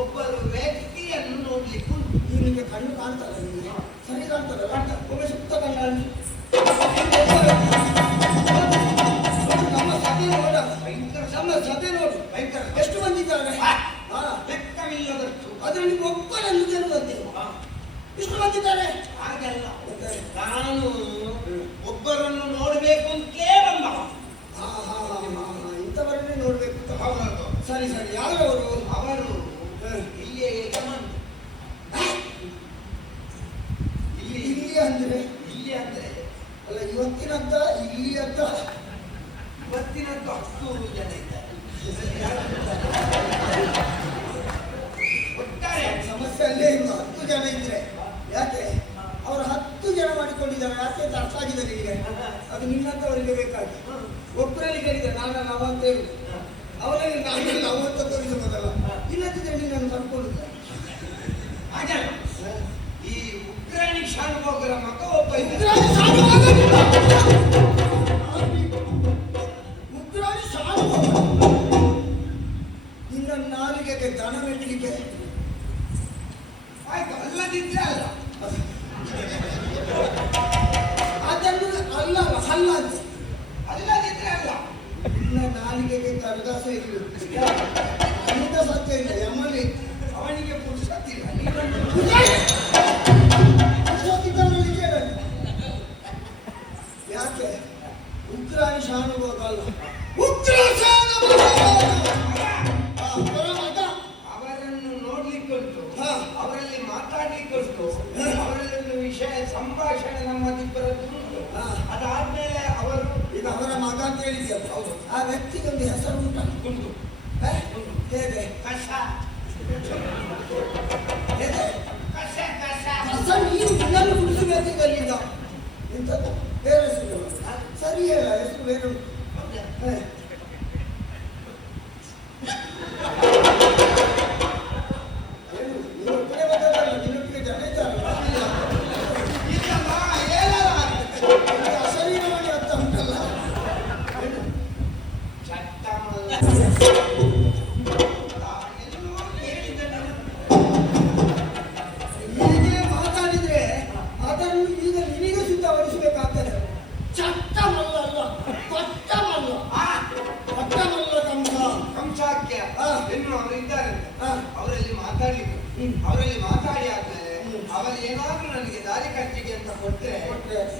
ಒಬ್ಬರು ವ್ಯಕ್ತಿಯನ್ನು ನೋಡ್ಲಿಕ್ಕೆ ಉಂಟು. ನಿನಗೆ ಕಣ್ಣು ಕಾಣ್ತಲ್ಲ? ನಿಮಗೆ ಸರಿ ಕಾಣ್ತಲ್ಲ? ಒಮ್ಮೆ ಸುತ್ತ ಕಣ್ಣು ನಮ್ಮ ಸಭೆ ನೋಡ. ನಮ್ಮ ಸಭೆ ನೋಡು. ಎಷ್ಟು ಬಂದಿದ್ದಾರೆ? ಲೆಕ್ಕವಿಲ್ಲದಷ್ಟು. ಅದ್ರಲ್ಲಿ ಒಬ್ಬರನ್ನು ಗೆಲ್ಲುವಂತೆ ಇಷ್ಟು ಬಂದಿದ್ದಾರೆ. ಹಾಗೆಲ್ಲ ನಾನು ಒಬ್ಬರನ್ನು ನೋಡಬೇಕು ಅಂತಲೇ ಬಂದವ. ಇಂಥವರನ್ನೇ ನೋಡ್ಬೇಕು ಅಂತ. ಹೌದು. ಸರಿ ಸರಿ. ಯಾರವರು? ಅವರು ಇಲ್ಲಿಯೇ ಯಜಮಾನ. ಇಲ್ಲಿ ಅಂದ್ರೆ ಇಲ್ಲಿ ಅಂದ್ರೆ ಅಲ್ಲ ಇವತ್ತಿನಂತ ಇಲ್ಲಿ ಅಂತ ಇವತ್ತಿನದ್ದು 10 ಜನ ಇದ್ದಾರೆ. ಒಟ್ಟಾರೆ ಸಮಸ್ಯೆ ಅಲ್ಲೇ ಇನ್ನು 10 ಜನ ಇದ್ರೆ ಯಾಕೆ ಅವರು 10 ಜನ ಮಾಡಿಕೊಂಡಿದ್ದಾರೆ? ಯಾಕೆ ಅಂತ ಅರ್ಥ ಆಗಿದೆ ನಿಮಗೆ? ಅದು ನಿನ್ನಂತವರಿಗೆ ಬೇಕಾಗಿ. ಒಬ್ಬರಲ್ಲಿ ಕೇಳಿದೆ ನಾನು ನಾವು ಅಂತ ಹೇಳುದು. ಅವರಲ್ಲಿ ನಾನು ನಾವು ಅಂತ ತೋರಿಸಬಹುದಲ್ಲ. ಇಲ್ಲದಿದ್ರೆ ನೀನನ್ನು ಕರ್ಕೊಳ್ಳುತ್ತೆ. ಹಾಗಲ್ಲ, ಈ ಉಗ್ರಾಣಿ ಶಾನುಭೋಗರ ಮಗ ಒಬ್ಬ ಇದ್ದ. ಉಗ್ರಾಣಿ ಶಾನುಭೋಗ ನಿನ್ನ ನಾಲಿಗೆಗೆ ದನ ಮೆಟ್ಟಲಿಕ್ಕೆ ಆಯ್ತು, ಅಲ್ಲದಿದ್ರೆ ಅಲ್ಲ. ಅದನ್ನು ಅಲ್ಲ ಅಲ್ಲ ಅಂತ ಅಲ್ಲದಿದ್ರೆ ಅಲ್ಲ. ನಿನ್ನ ನಾಲಿಗೆಗೆ ಕರದಾಸ ಇಲ್ಲ. ಅನಿತ ಸತ್ಯ ಇಲ್ಲ. ಯಮಲಿ ಅವನಿಗೆ ಪುರುಷತ್ತಿಲ್ಲ. ಪುರುಷತ್ತಿದ್ದವರಲ್ಲಿ ಕೇಳಲ್ಲ. ಯಾಕೆ ಉಗ್ರಾಣಿ ಶಾನುಭೋಗ ಅಲ್ಲ, ಉಗ್ರ ಅವರನ್ನು ನೋಡ್ಲಿಕ್ಕುಂಟು, ಹಾ. ಅವರಲ್ಲಿ ಮಾತಾಡ್ಲಿಕ್ಕುಂಟು, ಅವರಲ್ಲಿ ಒಂದು ವಿಷಯ ಸಂಭಾಷಣೆ ನಮ್ಮದಿಬ್ಬರದ್ದು ಉಂಟು. ಹಾ. ಅದಾದ್ಮೇಲೆ ಅವರು ಈಗ ಅವರ ಮಗ ಅಂತ ಹೇಳಿದ್ಯಲ್ಲ, ಹೌದು. ಆ ವ್ಯಕ್ತಿಗೆ ಒಂದು ಹೆಸರು ಉಂಟ? ಉಂಟು. ಹೇಗೆ? ಕಸ ಹೇಗೆ? ಕಸ ಕಸ ಕಸ ನೀರು ನಿನ್ನನ್ನು ಗುಡಿಸಬೇಕು ಅಲ್ಲಿಂದ. ಇಂಥದ್ದು ಬೇರೆ ಹೆಸರು ಸರಿ ಹೇಳ. ಹೆಸರು ಬೇರೆ ಉಂಟು. ಹೇ. ಏನು ನೀವು ಒಬ್ಬರೇ ಬಂದದ್ದಲ್ಲ, ನಿನ್ನೊಟ್ಟಿಗೆ ಜನ ಇದ್ದಾರಲ್ಲ. ಇದೆಲ್ಲ ಏನಲ್ಲ ನಿನಗೆ ಅಶರೀರವಾಗಿ ಅರ್ಥ ಉಂಟಲ್ಲ. ಚಟ್ಟಮಲ್ಲ. ಎಲ್ಲೋ ಹೇಳಿದ್ದೆ ನಾನು. ಹೀಗೆ ಮಾತಾಡಿದ್ರೆ ಅದನ್ನು ಈಗ ನಿನಗೆ ಸಿದ್ಧಪಡಿಸಬೇಕಾಗ್ತದೆ. ಚಟ್ಟಮಲ್ಲ ಅಲ್ಲ, ಪಟ್ಟಮಲ್ಲ. ಆ ಪಟ್ಟಮಲ್ಲ ಕಂಸ. ಕಂಸಾಖ್ಯ ಹಾ. ಎನ್ನುವ ಅವರು ಇದ್ದಾರೆ. ಹಾ. ಅವರಲ್ಲಿ ಮಾತಾಡ್ಲಿಕ್ಕೆ ಹ್ಮ್. ಅವರಲ್ಲಿ ಮಾತಾಡಿ ಆದ್ಮೇಲೆ ಅವರು ಏನಾದ್ರೂ ನನಗೆ ದಾರಿ ಖರ್ಚಿಗೆ ಅಂತ ಕೊಟ್ರೆ?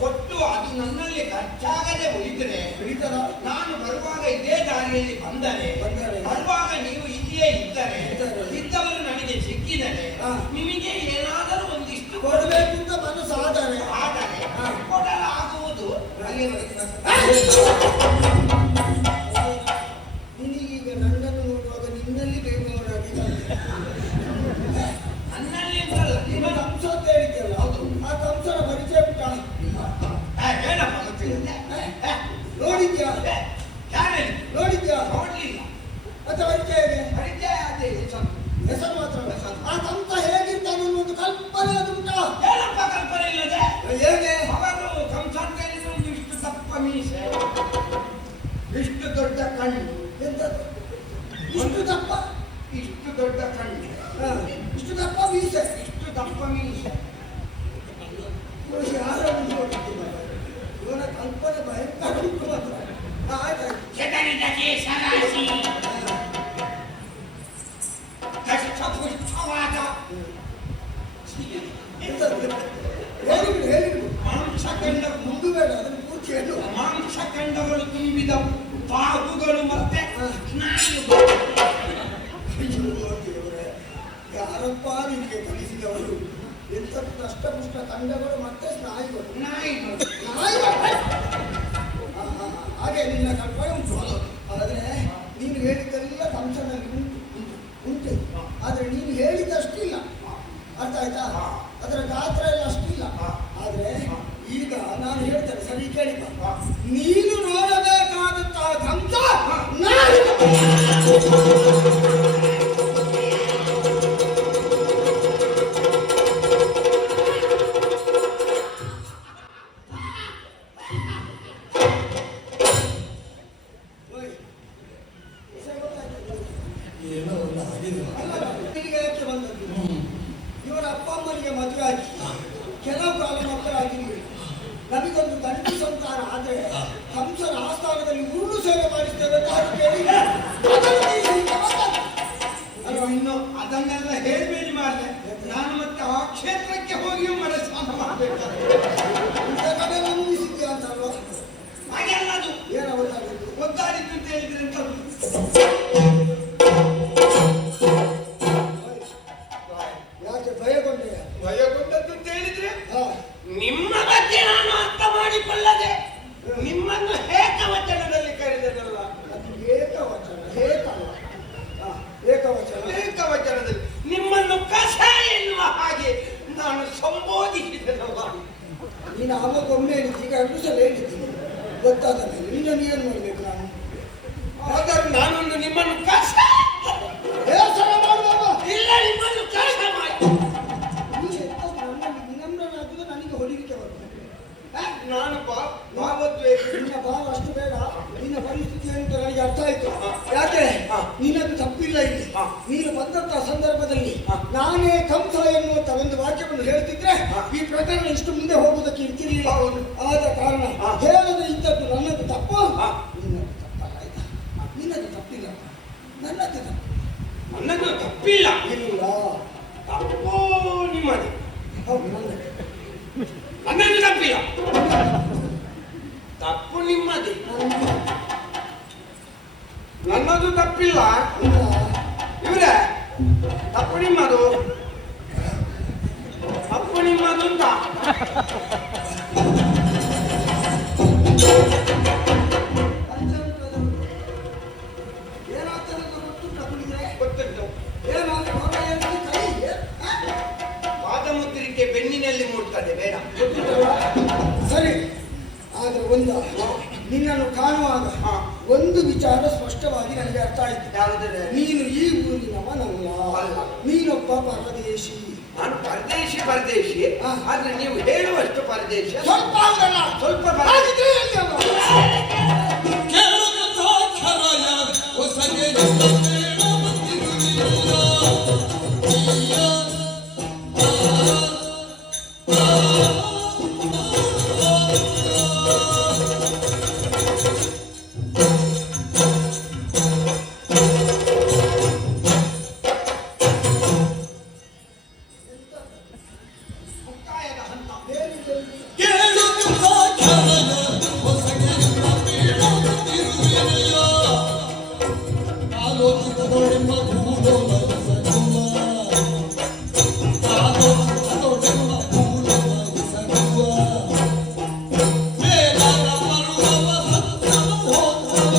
ಕೊಟ್ಟು ಅದು ನನ್ನಲ್ಲಿ ಖರ್ಚಾಗದೆ ಉಳಿದ್ರೆ ಹಿಡಿತದ? ನಾನು ಬರುವಾಗ ಇದೇ ದಾರಿಯಲ್ಲಿ ಬಂದರೆ ಬರುವಾಗ ನೀವು ಇಲ್ಲಿಯೇ ಇದ್ದರೆ ಇದ್ದವರು ನನಗೆ ಸಿಕ್ಕಿದರೆ ಹಾ. ನಿಮಗೆ ಏನಾದರೂ ಒಂದಿಷ್ಟು ಕೊಡಬೇಕು ಅಂತ ಮನಸ್ಸು ಆದರೆ ಆದರೆ ಹಾ. ಕೊಡಲಾಗುವುದು. ನಿನಗೀಗ ನನ್ನನ್ನು ನೋಡುವಾಗ ನಿನ್ನಲ್ಲಿ ಬೇಕವರಾಗಿದ್ದಾನೆ. ನನ್ನಲ್ಲಿ ಅಂತಲ್ಲ, ನಿಮ್ಮ ನಿಮ್ಮ ಕಂಸ ಅಂತ ಹೇಳಿದ್ಯಲ್ಲ, ಆ ಕಂಸನ ಪರಿಚಯ ಉಂಟಾ? ಏನಪ್ಪ ಗೊತ್ತಿಲ್ಲ. ನೋಡಿದ್ಯಾ? ಯಾರು ನೋಡಿದ್ಯಾ? ನೋಡ್ಲಿಲ್ಲ. ಮತ್ತೆ ಪರಿಚಯ ಇದೆ? ಪರಿಚಯ ಅದೇ ಸ್ವಲ್ಪ. ಹೆಸರು ಮಾತ್ರ. ಆ ಕಂಸ ಹೇಗಿರ್ತಾನೆ ಅನ್ನೋದು ಕಲ್ಪನೆ ಅದು ಉಂಟಾ? ಏನಪ್ಪ ಕಲ್ಪನೆ ಇಲ್ಲದೆ? ಹೇಗೆ? ಅವರು ಕಂಸ ಅಂತ ಹೇಳಿದ್ರೆ ಒಂದು ಇಷ್ಟು ದಪ್ಪ ಮೀಸೆ, ಇಷ್ಟು ದೊಡ್ಡ ಕಣ್ಣು, ಎಂತದ್ದು? ಇಷ್ಟು ದಪ್ಪ? ಇಷ್ಟು ದೊಡ್ಡ ಕಣ್ಣು, ಹಾ. ಇಷ್ಟು ದಪ್ಪ ಮೀಸೆ, ಇಷ್ಟು ದಪ್ಪ ಮೀಸೆ. ಇವರು ಯಾರನ್ನು ನೋಡಿದ್ದೀರ? ಇವನ ಕಲ್ಪನೆ ಭಯಂಕರ ಉಂಟು ಮಾತ್ರ. ಆಯ್ತಾಯ್ತು. ಕೆದರಿದ ಕೇಸರಾಶಿ, ಮಾಂಸಗಳು ತುಂಬಿದ ಬಾಹುಗಳು ಮತ್ತೆ ಸ್ನಾಯುಗಳು. ಅಯ್ಯೋ ದೇವರೇ, ಯಾರಪ್ಪ ನಿಮಗೆ ಕಲಿಸಿದವರು? ಎಂತ ಕಷ್ಟಪುಷ್ಟ ಖಂಡಗಳು ಮತ್ತೆ ಸ್ನಾಯುಗಳು. ನಾಯಿಗಳು. ಹಾಗೆ ನಿನ್ನ ಕಲ್ಪನೆ ಉಂಟು. ಆದರೆ ನೀನು ಹೇಳಿದ್ದೆಲ್ಲ ಕಂಸನಲ್ಲಿ ಉಂಟು. ಆದರೆ ನೀನು ಹೇಳಿದಷ್ಟಿಲ್ಲ. ಅರ್ಥ ಆಯ್ತಾ? ಅದರ ಗಾತ್ರ ಎಲ್ಲ ಅಷ್ಟಿಲ್ಲ. ಆದರೆ ಈಗ ನಾನು ಹೇಳ್ತೇನೆ, ಸರಿ ಕೇಳಿಕ. ನೀನು ನೋಡಬೇಕಾದಂತಹ ಕಂಸ ನಾನು. ಏನೋ ಒಂದು ಆಗಿದೆ. ನಿನಗೆ ಯಾಕೆ ಬಂದದ್ದು? ಇವರ ಅಪ್ಪ ಅಮ್ಮನಿಗೆ ಮದುವೆ ಆಗಿ ಕೆಲವು ಕಾಲ ಮಕ್ಕಳಾಗಿರಲಿಲ್ಲ. ನಮಗೊಂದು ಗಂಡು ಸಂತಾನ ಆದರೆ ಕಂಸನ ಆಸ್ಥಾನದಲ್ಲಿ ಉರುಳು ಸೇವೆ ಮಾಡಿಸ್ತೇವೆ ಅಂತ ಹಾಗೆ ಕೇಳಿ ಅಲ್ವಾ, ಇನ್ನು ಅದನ್ನೆಲ್ಲ ಹೇಳ್ಬೇಡಿ ಮಾರ್ರೆ. ನಾನು ಮತ್ತೆ ಆ ಕ್ಷೇತ್ರಕ್ಕೆ ಹೋಗಿ ಮನಸ್ಸಾನ ಮಾಡಬೇಕಾದ್ರೆ ಇಂಥ ಕಡೆ ನಂಬಿಸಿದ್ಯಾ ಅಂತ ಅಲ್ವಾ? ಹಾಗೆಲ್ಲ ಅದು ಏನೋ ಗೊತ್ತಾಗಿತ್ತು. ಒದ್ದಾಡಿದ್ದು ಅಂತ ಹೇಳಿದ್ರೆ ಎಂತದ್ದು? ಯಾಕೆ ಭಯಗೊಂಡೆಯ? ಭಯಗೊಂಡದ್ದು ಅಂತ ಹೇಳಿದ್ರೆ ಹಾ, ನಿಮ್ಮ ಬಗ್ಗೆ ನಾನು ಅರ್ಥ ಮಾಡಿಕೊಳ್ಳದೆ ನಿಮ್ಮನ್ನು ಏಕವಚನದಲ್ಲಿ ಕರೆದನಲ್ಲ. ಅದು ಏಕವಚನ, ಏಕವಚನ. ಹಾ, ಏಕವಚನ. ಏಕವಚನದಲ್ಲಿ ನಿಮ್ಮನ್ನು ಕಸ ಎನ್ನುವ ಹಾಗೆ ನಾನು ಸಂಬೋಧಿಸಿದನಲ್ಲ. ನೀನು ಆವಾಗೊಮ್ಮೆ ಹೇಳಿದ್ದು, ಈಗ 2 ಸಲ ಹೇಳಿದ್ದೀನಿ. ಗೊತ್ತಾದ ಮೇಲೆ ನಿನ್ನನ್ನು ಏನು ಮಾಡಬೇಕು ನಾನು? ಹಾಗಾದ್ರೆ ನಾನೊಂದು ನಿಮ್ಮನ್ನು ಕಸ ಬೇಸರ ಮಾಡುವಾಗ ಇಲ್ಲ, ನಿಮ್ಮನ್ನು ಕಸ ಮಾಡಿ ನನ್ನಲ್ಲಿ ವಿನಮ್ರನಾಗುವುದು ನನಗೆ ಹೊಡಿಲಿಕ್ಕೆ ಬರ್ತದೆ. ನಾನು ಭಾವತ್ವ ನಿನ್ನ ಭಾವ ಅಷ್ಟು ಬೇಡ. ನಿನ್ನ ಪರಿಸ್ಥಿತಿ ಅಂತ ನನಗೆ ಅರ್ಥ ಆಯ್ತು. ಯಾಕೆ ನಿನ್ನದು ತಪ್ಪಿಲ್ಲ ಇಲ್ಲಿ. ನೀನು ಬಂದಂತಹ ಸಂದರ್ಭದಲ್ಲಿ ನಾನೇ ಕಂಸ ಎನ್ನುವಂತ ಒಂದು ವಾಕ್ಯವನ್ನು ಹೇಳ್ತಿದ್ರೆ ಈ ಪ್ರಕರಣ ಇಷ್ಟು ಮುಂದೆ ಹೋಗುವುದಕ್ಕೆ ಇರ್ತಿರಲಿಲ್ಲ. ಆದ ಕಾರಣ ಹೇಳದೆ ಇದ್ದದ್ದು ನನ್ನದು ತಪ್ಪು. ನಿನ್ನದು ತಪ್ಪಲ್ಲ, ಆಯ್ತಾ? ನಿನ್ನದು ತಪ್ಪಿಲ್ಲ, ನನ್ನದು ತಪ್ಪು. ನನ್ನದು ತಪ್ಪಿಲ್ಲ. ಇಲ್ಲ, ತಪ್ಪು ನಿಮ್ಮದು. ಹೌದು ನನ್ನದು. ನನ್ನದು ತಪ್ಪಿಲ್ಲ, ತಪ್ಪು ನಿಮ್ಮದು. ನನ್ನದು ತಪ್ಪಿಲ್ಲ ಇವ್ರೆ, ತಪ್ಪು ನಿಮ್ಮದು. ತಪ್ಪು ನಿಮ್ಮದು ಅಂತ ಏನಾಗ್ತದೆ ಗೊತ್ತುಂಟ ಕುಡಿದ್ರೆ? ಗೊತ್ತುಂಟು. ಏನಾದ್ರು ಹೊರ ಎಲ್ಲಿ ಕೈ? ಪಾದಮುದ್ರಿಕೆ ಬೆನ್ನಿನಲ್ಲಿ ಮೂಡ್ತದೆ, ಬೇಡ. ಸರಿ, ಆದ್ರೆ ಒಂದು ನಿನ್ನನ್ನು ಕಾಣುವಾಗ ಒಂದು ವಿಚಾರ ಸ್ಪಷ್ಟವಾಗಿ ನನಗೆ ಅರ್ಥ ಆಯ್ತು. ಯಾವುದರೆ? ನೀನು ಈ ಊರಿನವನಲ್ಲ, ಅಲ್ಲ. ನೀನೊಬ್ಬ ಪರದೇಶಿ. ನಾನು ಪರದೇಶಿ ಆದ್ರೆ ನೀವು ಹೇಳುವಷ್ಟು ಪರದೇಶಿ ಸ್ವಲ್ಪ ಹೌದಲ್ಲ? ಸ್ವಲ್ಪ ಹಾಗಿದ್ರೆ ಎಲ್ಲಿ ಅವ? ಕೇಳುತ್ತ ಸಾಕ್ಷರಯ ಹೊಸಗೆ ಬೇಡ ಬಂದಿರುವಿರಯ್ಯ. ಮುಕ್ತಾಯದ ಹಂತ. ಕೇಳುತ್ತ ಸಾಕ್ಷರಯ ಹೊಸಗೆ ಬೇಡ ಬಂದಿರುವಿರಯ್ಯ. ಆಲೋಚಿತದೊಡೆಂಬ ಭೂಲೋಲ ಸಗುವ. ಆಲೋಚಿತದೊಡೆಂಬ ಭೂಲೋಲ ಸಗುವ. ವೇದಾನ ಬರುವವ ಸತ್ತವ ಹೋಗುವ.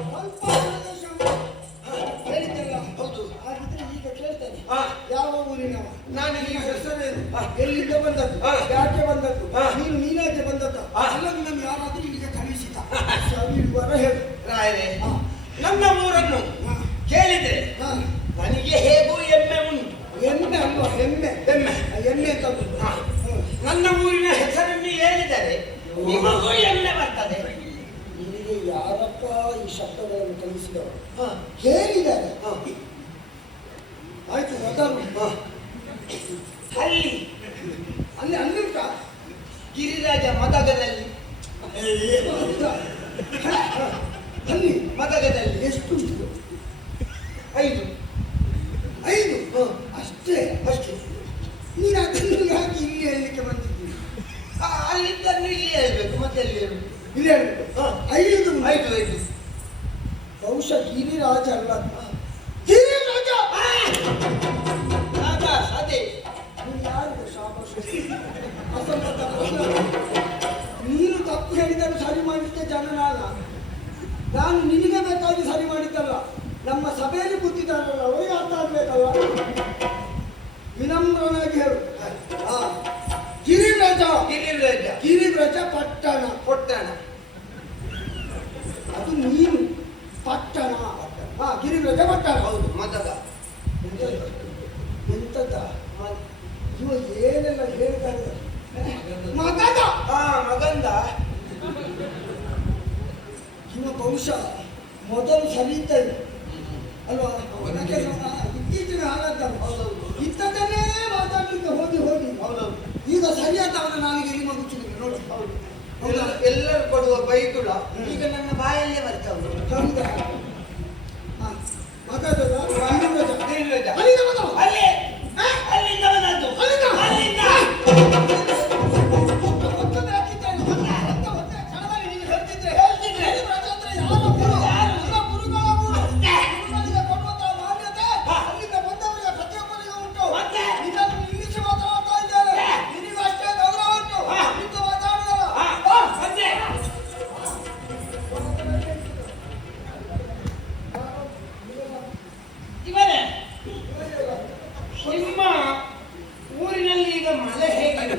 ಸ್ವಲ್ಪ ಪರದೇಶ ಹೇಳಿದ್ದಲ್ಲ? ಹೌದು. ಹಾಗಿದ್ರೆ ಈಗ ಕೇಳ್ತೇನೆ, ಯಾವ ಊರಿನವ? ನಾನು ನಿನ್ನ ಈಗ ಹೆಸರೇನು? ಎಲ್ಲಿಂದ ಬಂದದ್ದು? ಯಾಕೆ ಬಂದದ್ದು? ನೀನು ನೀನಾಗೆ ಬಂದದ್ದು? ಅಲ್ಲ, ನಿನ್ನನ್ನು ಯಾರಾದ್ರೂ ಇಲ್ಲಿಗೆ ಕಳಿಸಿದ? ವಿವರ ಹೇಳು. ರಾಯರೇ, ಹಾ. ನನ್ನ ಊರನ್ನು ಹಾ. ಕೇಳಿದ್ರೆ ಹಾ. ನನಗೆ ಹೇಗೂ ಹೆಮ್ಮೆ ಉಂಟು. ಎಮ್ಮೆ ಅಲ್ವಾ? ಹೆಮ್ಮೆ. ಹೆಮ್ಮೆ. ಎಮ್ಮೆ ಅಂತ ಉಂಟು. ಹಾ. ಹ್ಮ್. ನನ್ನ ಊರಿನ ಹೆಸರನ್ನು ಹೇಳಿದರೆ ನಿಮಗೂ ಹೆಮ್ಮೆ ಬರ್ತದೆ. ನಿನಗೆ ಯಾರಪ್ಪ ಈ ಶಬ್ದಗಳನ್ನು ಕಲಿಸಿದವರು ಹೇಳಿದ್ದಾರೆ. ಆಯ್ತು ಮೊದಲು ಅಲ್ಲಿ ಅಲ್ಲಿ ಅಲ್ಲಿಂದ ಗಿರಿರಾಜ ಮದಗದಲ್ಲಿ ಅಲ್ಲಿ ಮದಗದಲ್ಲಿ ಎಷ್ಟು ಉಂಟು? 5 ಅಷ್ಟೇ. ನೀನು ಅದನ್ನು ಯಾಕೆ ಇಲ್ಲಿ ಹೇಳಲಿಕ್ಕೆ ಬಂದಿದ್ದೀನಿ? ಅಲ್ಲಿದ್ದನ್ನು ಇಲ್ಲಿ ಹೇಳ್ಬೇಕು, ಮತ್ತೆ ಅಲ್ಲಿ ಹೇಳ್ಬೇಕು. ಇಲ್ಲಿ ಹೇಳ್ಬೇಕು. 5 ಬಹುಶಃ ಗಿರಿರಾಜ ಅಲ್ಲ. ಗಿರಿರಾಜ ಅದೇ ನೀನು ಯಾರು ಶಾಬಾಷ್. ಅಸಂಬದ್ಧ ಪ್ರಶ್ನೆ. ನೀನು ತಪ್ಪು ಹೇಳಿದ್ದನ್ನು ಸರಿ ಮಾಡಲಿಕ್ಕೆ ಜನನಾದ. ನಾನು ನಿನಗೆ ಬೇಕಾಗಿ ಸರಿ ಮಾಡಿದ್ದಲ್ಲ, ನಮ್ಮ ಸಭೆಯಲ್ಲಿ ಕೂತಿದ್ದಾರಲ್ಲ ಅವರಿಗೆ ಅರ್ಥ ಆಗ್ಬೇಕಲ್ಲ. ವಿನಮ್ರನಾಗಿ ಹೇಳು. ಗಿರಿರಾಜ ಗಿರಿರಾಜ ಪಟ್ಟಣ ಅದು ನೀನು ಪಟ್ಟಣ. ಗಿರಿರಾಜ ಪಟ್ಟಣ. ಹೌದು. ಮದಗ ಎಂತದ ಇವ ಏನೆಲ್ಲ ಹೇಳ್ತಾರೆ. ಮಗದ ಮಗಂದ ಇವ ಬಹುಶಃ ಮೊದಲು ಸರಿ ಇದ್ದ ಇವ ಅಲ್ವಾ? ಇತ್ತೀಚಿನ ಹಾಗಾದ ಇಂಥದ್ದನ್ನೇ ಮಾತಾಡ್ಲಿಕ್ಕೆ ಹೋಗಿ ಈಗ ಸರಿಯಾದವನ ನನಗೆ ಇಲ್ಲಿ ಮಗುಚಿಲ್ಲ ನೋಡಿ. ಎಲ್ಲರೂ ಕೊಡುವ ಬೈಗುಳ ಈಗ ನನ್ನ ಬಾಯಲ್ಲೇ ಬರ್ತಾವೆ. ಹೌದಾ? ಮಾತಾಡೋದ ಗಿರಿರಾಜ ಅಲ್ಲಿಂದ ಬಂದವ? ಅಲ್ಲಿಂದ ಬಂದದ್ದು. ಅಲ್ಲಿಂದ ಒತ್ತನ್ನು ಹಾಕಿದ್ದೇನೆ. ಕಣದಲ್ಲಿ ನೀನು ಹೇಳ್ತಿದ್ರೆ ಗಿರಿರಾಜ ಅಂದ್ರೆ ಯಾರ ಗುರು? ನಿಮ್ಮ ಗುರುಗಳ ಗುರು. ಗುರುಗಳಿಗೆ ಕೊಡುವಂತಹ ಮಾನ್ಯತೆ ಅಲ್ಲಿಂದ ಬಂದವರಿಗೆ ಪ್ರತಿಯೊಬ್ಬರಿಗೂ ಉಂಟು. ನಿನ್ನನ್ನು ನಿಲ್ಲಿಸಿ ಮಾತಾಡ್ತಾ ಇದ್ದೇನೆ. ನಿನಗೂ ಅಷ್ಟೇ ಗೌರವ ಉಂಟು. ನಿಂತು ಮಾತಾಡುವುದಲ್ಲ. ಇವರೇ ನಿಮ್ಮ ಊರಿನಲ್ಲಿ ಈಗ ಮಳೆ ಹೇಗೆ?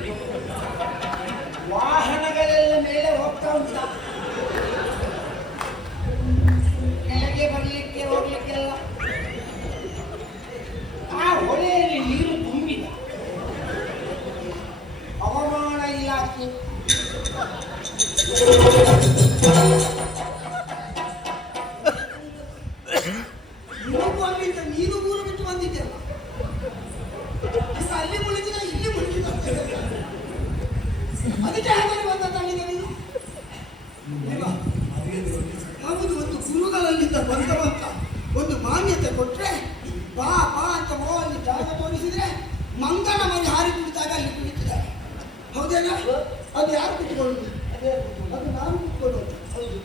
ವಾಹನಗಳೆಲ್ಲ ಮೇಲೆ ಹೋಗ್ತಾ ಉಂಟಾ? ಕೆಳಗೆ ಬರ್ಲಿಕ್ಕೆ ಹೋಗ್ಲಿಕ್ಕೆಲ್ಲ ಆ ಹೊಳೆಯಲ್ಲಿ ನೀರು ತುಂಬಿದ. ಹವಾಮಾನ ಇಲಾಖೆ ನಿನಗೂ ಅಲ್ಲಿಂದ ನೀನು ಊರು ಬಿಟ್ಟು ಬಂದಿದ್ದೆಲ್ಲ. ಈಗ ಅಲ್ಲಿ ಮುಳುಗಿದ ಇಲ್ಲಿ ಮುಳುಗಿದ. ಅದಕ್ಕೆ ಹಾಗೆ ಬಂದದ್ದಾಗಿದೆ ನೀನು. ಹೌದು, ಒಂದು ಗುರುಗಳಲ್ಲಿಂದ ಬಂದವಂತ ಒಂದು ಮಾನ್ಯತೆ ಕೊಟ್ರೆ ಬಾ ಬಾ ಅಂತ ಅಲ್ಲಿ ಜಾಗ ತೋರಿಸಿದ್ರೆ ಮಂಗನ ಮನೆ ಹಾರಿ ಕುಳಿತಾಗ ಅಲ್ಲಿ ಕುಳಿತಿದ್ದಾರೆ. ಹೌದೇನಾ? ಅದು ಯಾರು ಕುತ್ಕೊಳ್ಳುದು? ಅದು ನಾನು ಕುತ್ಕೊಳ್ಳೋದು.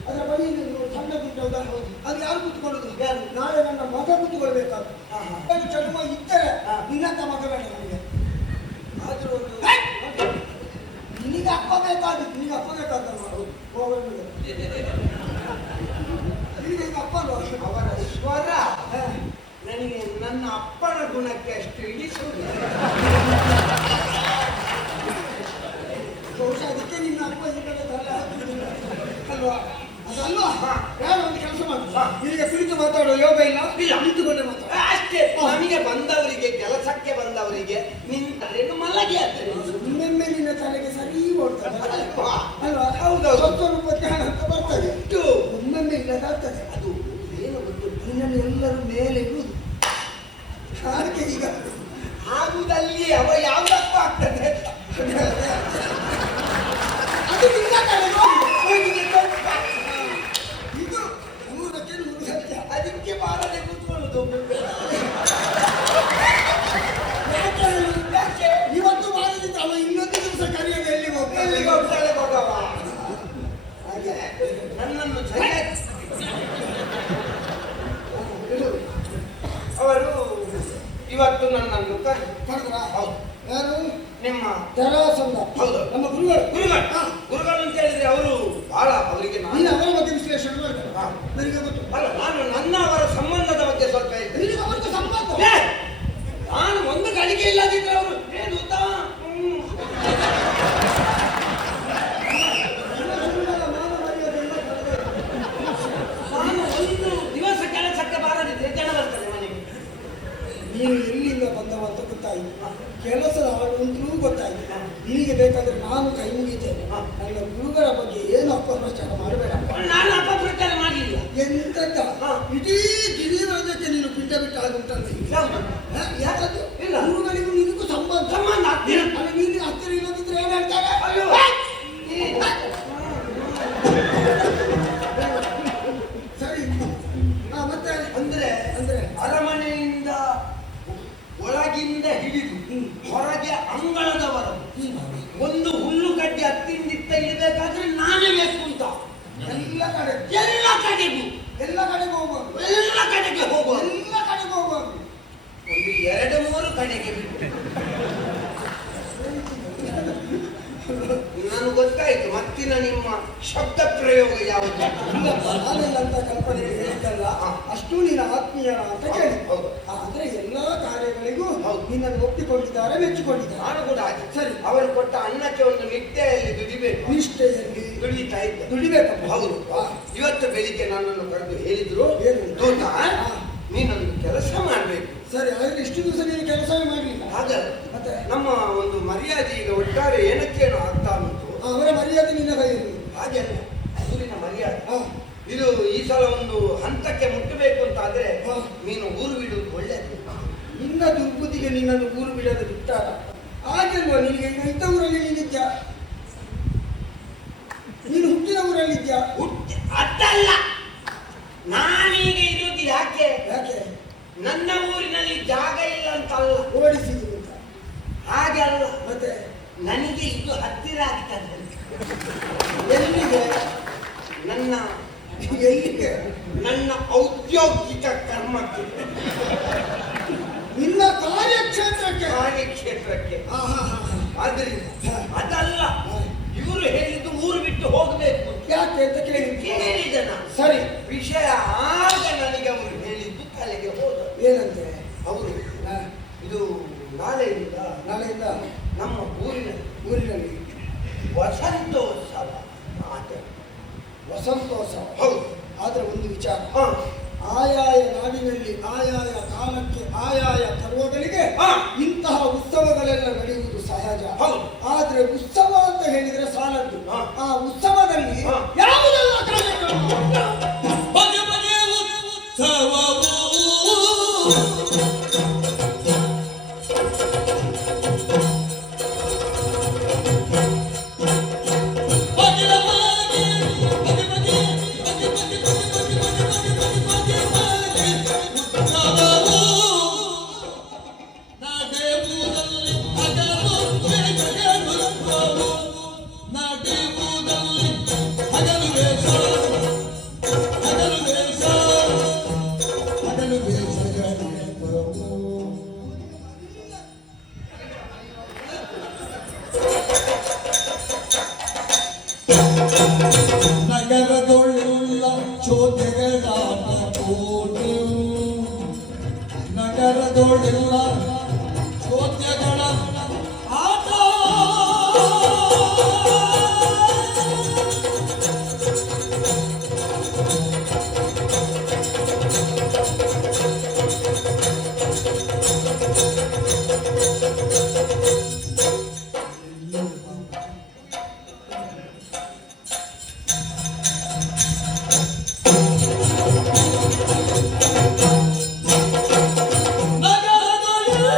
ಅದರ ಬಳಿಯಲ್ಲಿ ಸಣ್ಣ ಕುಟ್ಟೌದಾ? ಅದು ಯಾರು ಕುತ್ಕೊಳ್ಳೋದು? ನಾಳೆ ನನ್ನ ಮಗ ಕುತ್ಕೊಳ್ಬೇಕಾದ್ರು. ಚರ್ಮ ಇದ್ದರೆ ನಿನ್ನಂತ ಮಗ ಬೇಡ ನನಗೆ. ಆದ್ರೂ ನಿನಗೆ ಅಪ್ಪ ಬೇಕಾದಿತ್ತು. ನಿನಗೆ ಅಪ್ಪ ಬೇಕಾದಲ್ಲ. ನಿನಗೆ ಅಪ್ಪ ಅಲ್ವಾ? ಅವರ ಸ್ವರ ನನಗೆ ನನ್ನ ಅಪ್ಪನ ಗುಣಕ್ಕೆ ಅಷ್ಟು ಇಳಿಸುವುದು. ಬಹುಶಃ ಅದಕ್ಕೆ ನಿನ್ನ ಅಪ್ಪ ಈ ಕಡೆ ತಲೆ ಹಾಕಿದ್ದಿಲ್ಲ ಅಲ್ವಾ? ಅದಲ್ವಾ? ಯಾರು ಒಂದು ಕೆಲಸ ಮಾಡು. ನಿನಗೆ ಕುಳಿತು ಮಾತಾಡೋ ಯೋಗ ಇಲ್ಲ. ನಿಂತುಕೊಂಡೆ ಮಾತಾಡ ಅಷ್ಟೇ. ನಮಗೆ ಬಂದವರಿಗೆ, ಕೆಲಸಕ್ಕೆ ಬಂದವರಿಗೆ ನಿನ್ನ ಮಲಗಿ ಆಗ್ತದೆ. ನಿನ್ನೆಮ್ಮೆ ನಿನ್ನ ತಲೆಗೆ ಸರಿ ಓಡ್ತದೆ ಅಲ್ವಾ? ಹೌದೌದು. ಸ್ವಲ್ಪ ರೂಪಾಯಿ ಅಂತ ಬರ್ತದೆ. ಒಮ್ಮೊಮ್ಮೆ ಇಲ್ಲದಾಗ್ತದೆ. ಅದು ಏನು ಗೊತ್ತು? ನಿನ್ನನ್ನು ಎಲ್ಲರೂ ಮೇಲೆ ಇಡುವುದು. ಹಾಗೆ ಈಗ ಆಗುದಲ್ಲಿ ಅವ ಯಾವ್ದಪ್ಪ ಆಗ್ತದೆ. ಅದು ನಿನ್ನ ತಲೆ ನೋಡಿ. ಇದು 100ಕ್ಕೆ 100 ಸತ್ಯ. ಅದಕ್ಕೆ ಬಾರದೆ ಕೂತ್ಕೊಳ್ಳುದು. ಇವತ್ತು ಬಾರದಿತ್ತು ಅವ ಇನ್ನೊಂದು ದಿವಸ ಕರೆಯೋದು ಎಲ್ಲಿಗೆ ಎಲ್ಲಿಗೆ ಹೋಗ್ತಾಳೆ ಹೋಗವ. ಹಾಗೆ ನನ್ನನ್ನು ಸರಿಯಾಗಿ ಅವರು ಇವತ್ತು ನನ್ನನ್ನು ಕರೆದ್ರ? ಹೌದು. ಯಾರು? ನಿಮ್ಮ ತೆರಾಸಂದ. ಹೌದು. ನಮ್ಮ ಗುರುಗಳು. ಗುರುಗಳು ಅಂತ ಹೇಳಿದ್ರೆ ಅವರು ಬಹಳ ಅವರಿಗೆ ನೀನು ಅವರ ಬಗ್ಗೆ ವಿಶ್ಲೇಷಣೆ ಮಾಡ್ತಾರೆ. ನನಗೆ ಗೊತ್ತು. ಅಲ್ಲ, ನಾನು ನನ್ನ ಅವರ ಸಂಬಂಧದ ಬಗ್ಗೆ ಸ್ವಲ್ಪ ಹೇಳ್ತೇನೆ. ನಿನಗೆ ಅವರದ್ದು ಸಂಬಂಧ? ನಾನು ಒಂದು ಗಳಿಗೆ ಇಲ್ಲದಿದ್ರೆ ಅವರು ಏನು ಗೊತ್ತಾ? ನಾನು ಒಂದು ದಿವಸ ಕೆಲಸಕ್ಕೆ ಬಾರದಿದ್ರೆ ಜನ ಬರ್ತಾರೆ ಮನೆಗೆ. ನೀನು ಎಲ್ಲಿಂದ ಬಂದವ ಅಂತ ಗೊತ್ತಾಯಿತು. ಕೆಲಸದ ಆಳು ಅಂತಲೂ ಗೊತ್ತಾಯಿತು. ನಿನಗೆ ಬೇಕಾದ ನಾನು ಕೈ ಮುಗಿತೇನೆ. ನನ್ನ ಗುರುಗಳ ಬಗ್ಗೆ ಏನು ಅಪಪ್ರಚಾರ ಮಾಡಬೇಡ. ನಾನು ಅಪಪ್ರಚಾರ ಮಾಡಲಿಲ್ಲ. ಎಂತಕ್ಕ ಇಡೀ ಗಿರಿರಾಜಕ್ಕೆ ನೀನು ಪಿಂಡ ಬಿಟ್ಟು ಆಗುಂಟಲ್ಲ. ಯಾಕಂದ್ರೆ ಇಲ್ಲ. ಗುರುಗಳಿಗೂ ನಿನಗೂ ಸಂಬಂಧ ಹತ್ತಿರ. ಅಲ್ಲಿ ನೀನು ಹತ್ತಿರ ಇಲ್ಲದಿದ್ರೆ ಏನ್ ಹೇಳ್ತಾರೆ? ಸರಿ. ಮತ್ತೆ ಅಂದ್ರೆ ಅಂದ್ರೆ ಅರಮನೆಯಿಂದ ಒಳಗಿಂದ ಹಿಡಿದು ಹೊರಗೆ ಅಂಗಳದವರೆಗೂ ಒಂದು ಹುಲ್ಲು ಗಡ್ಡೆ ಹತ್ತಿಂದಿತ್ತ ಇಡಬೇಕಾದ್ರೆ ನಾನೇ ಬೇಕು ಅಂತ ಎಲ್ಲ ಕಡೆ ಎಲ್ಲ ಕಡೆಗೂ ಹೋಗೋದು. ಎಲ್ಲ ಕಡೆಗೆ ಹೋಗುವ ಎಲ್ಲ ಕಡೆಗೆ ಹೋಗೋದು. ಒಂದು 2-3 ಕಡೆಗೆ ಬಿಟ್ಟು ನಾನು ಗೊತ್ತಾಯ್ತು ಮತ್ತಿನ ನಿಮ್ಮ ಶಬ್ದ ಪ್ರಯೋಗ ಯಾವುದು. ಇಲ್ಲಪ್ಪ, ನಾನೆಲ್ಲ ಅಂತ ಕಲ್ಪನೆ ಹೇಳಿದ್ದಲ್ಲ. ಅಷ್ಟು ನಿನ್ನ ಆತ್ಮೀಯರ ಅಂತ ಕೇಳಿ. ಹೌದು. ಆದ್ರೆ ಎಲ್ಲಾ ಕಾರ್ಯಗಳಿಗೂ ಹೌದು. ನಿನ್ನನ್ನು ಒಪ್ಪಿಕೊಂಡಿದ್ದಾರೆ, ಮೆಚ್ಚಿಕೊಂಡಿದ್ದಾರೆ. ನಾನು ಕೂಡ ಹಾಗೆ. ಸರಿ. ಅವರು ಕೊಟ್ಟ ಅನ್ನಕ್ಕೆ ಒಂದು ನಿಷ್ಠೆಯಲ್ಲಿ ದುಡಿಬೇಕು. ನಿಷ್ಠೆಯಲ್ಲಿ ದುಡಿತಾ ಇದ್ದ. ದುಡಿಬೇಕಪ್ಪ. ಹೌದು. ಇವತ್ತು ಬೆಳಿಗ್ಗೆ ನನ್ನನ್ನು ಕರೆದು ಹೇಳಿದ್ರು, ಏನು? ದೂತ ನೀನೊಂದು ಕೆಲಸ ಮಾಡಬೇಕು. ಸರಿ, ಆದ್ರೆ ಇಷ್ಟು ದಿವಸ ನೀನು ಕೆಲಸವೇ ಮಾಡಲಿಲ್ಲ. ಹಾಗಲ್ಲ, ಮತ್ತೆ ನಮ್ಮ ಒಂದು ಮರ್ಯಾದೆ ಈಗ ಒಟ್ಟಾರೆ ಏನಕ್ಕೇನು ಆಗ್ತಾ ಉಂಟು. ಅವರ ಮರ್ಯಾದೆ ನಿನ್ನ ಕೈಯಲ್ಲಿ. ಹಾಗೆ ಅಲ್ಲ, ಊರಿನ ಮರ್ಯಾದೆ ಹಾ. ಇದು ಈ ಸಲ ಒಂದು ಹಂತಕ್ಕೆ ಮುಟ್ಟಬೇಕು ಅಂತ ಆದ್ರೆ ಹಾ. ನೀನು ಊರು ಬಿಡುವುದು ಒಳ್ಳೆಯದು. ನಿನ್ನ ದುರ್ಬುದ್ಧಿಗೆ ನಿನ್ನನ್ನು ಊರು ಬಿಡೋದು ಬಿಟ್ಟಾರ. ಹಾಗೆಲ್ವಾ ನಿನಗೆ ಈಗ ಇದ್ದ ಊರಲ್ಲಿ ನೀನಿದ್ಯಾ? ನೀನು ಹುಟ್ಟಿದ ಊರಲ್ಲಿದ್ಯಾ? ಅದಲ್ಲ, ನಾನೀಗ ಇರೋದು ಯಾಕೆ? ಯಾಕೆ? ನನ್ನ ಊರಿನಲ್ಲಿ ಜಾಗ ಇಲ್ಲ ಅಂತಲ್ಲ, ಓಡಿಸಿದ್ರು ಅಂತ. ಹಾಗೆ ಅಲ್ಲ, ಮತ್ತೆ ನನಗೆ ಇದು ಹತ್ತಿರ ಆಗ್ತದೆ. ಎಲ್ಲಿಗೆ? ನನ್ನ ಎಲ್ಲಿಗೆ? ನನ್ನ ಔದ್ಯೋಗಿಕ ಕರ್ಮಕ್ಕೆ, ನಿನ್ನ ಕಾರ್ಯಕ್ಷೇತ್ರಕ್ಕೆ. ಕಾರ್ಯಕ್ಷೇತ್ರಕ್ಕೆ. ಹಾ, ಹಾ, ಹಾ, ಹಾ. ಆದ್ರಿಂದ ಅದಲ್ಲ, ಇವರು ಹೇಳಿದ್ದು ಊರು ಬಿಟ್ಟು ಹೋಗಬೇಕು ಅಂತ. ಯಾಕೆ ಅಂತ ಕೇಳಿದೆ ನಾನು. ಸರಿ, ವಿಷಯ ಆಗ ನನಗೆ ಅವರು ಹೇಳಿದ್ದು ತಲೆಗೆ ಹೋದ. ಏನಂತೆ? ಅವರು ಹಾ, ಇದು ನಾಳೆಯಿಂದ ನಾಳೆಯಿಂದ ನಮ್ಮ ಊರಿನಲ್ಲಿ ವಸಂತೋತ್ಸವ ಆಚರಣೆ. ವಸಂತೋತ್ಸವ. ಹೌದು. ಆದ್ರೆ ಒಂದು ವಿಚಾರ, ಹಾ. ಆಯಾಯ ನಾಡಿನಲ್ಲಿ ಆಯಾಯ ಕಾಲಕ್ಕೆ ಆಯಾಯ ಪರ್ವಗಳಿಗೆ ಹಾ. ಇಂತಹ ಉತ್ಸವಗಳೆಲ್ಲ ನಡೆಯುವುದು ಸಹಜ. ಹೌದು. ಆದ್ರೆ ಉತ್ಸವ ಅಂತ ಹೇಳಿದ್ರೆ ಸಾಲದ್ದು. ಹಾ. ಆ ಉತ್ಸವದಲ್ಲಿ ಹಾ. ಯಾವುದೆಲ್ಲ ಕಾರ್ಯಕ್ರಮ? ಬಗೆ ಬಗೆಯ ಉತ್ಸವವು ನಗರದೊಳ್ಳೆಲ್ಲ ಚೋದ್ಯಗಳ ಕೋಟೆಯು ನಗರದೊಳ್ಳೆಲ್ಲ ಚೋದ್ಯಗಳ ಆಟ ನಗರದೊಳ್ಳೆಲ್ಲ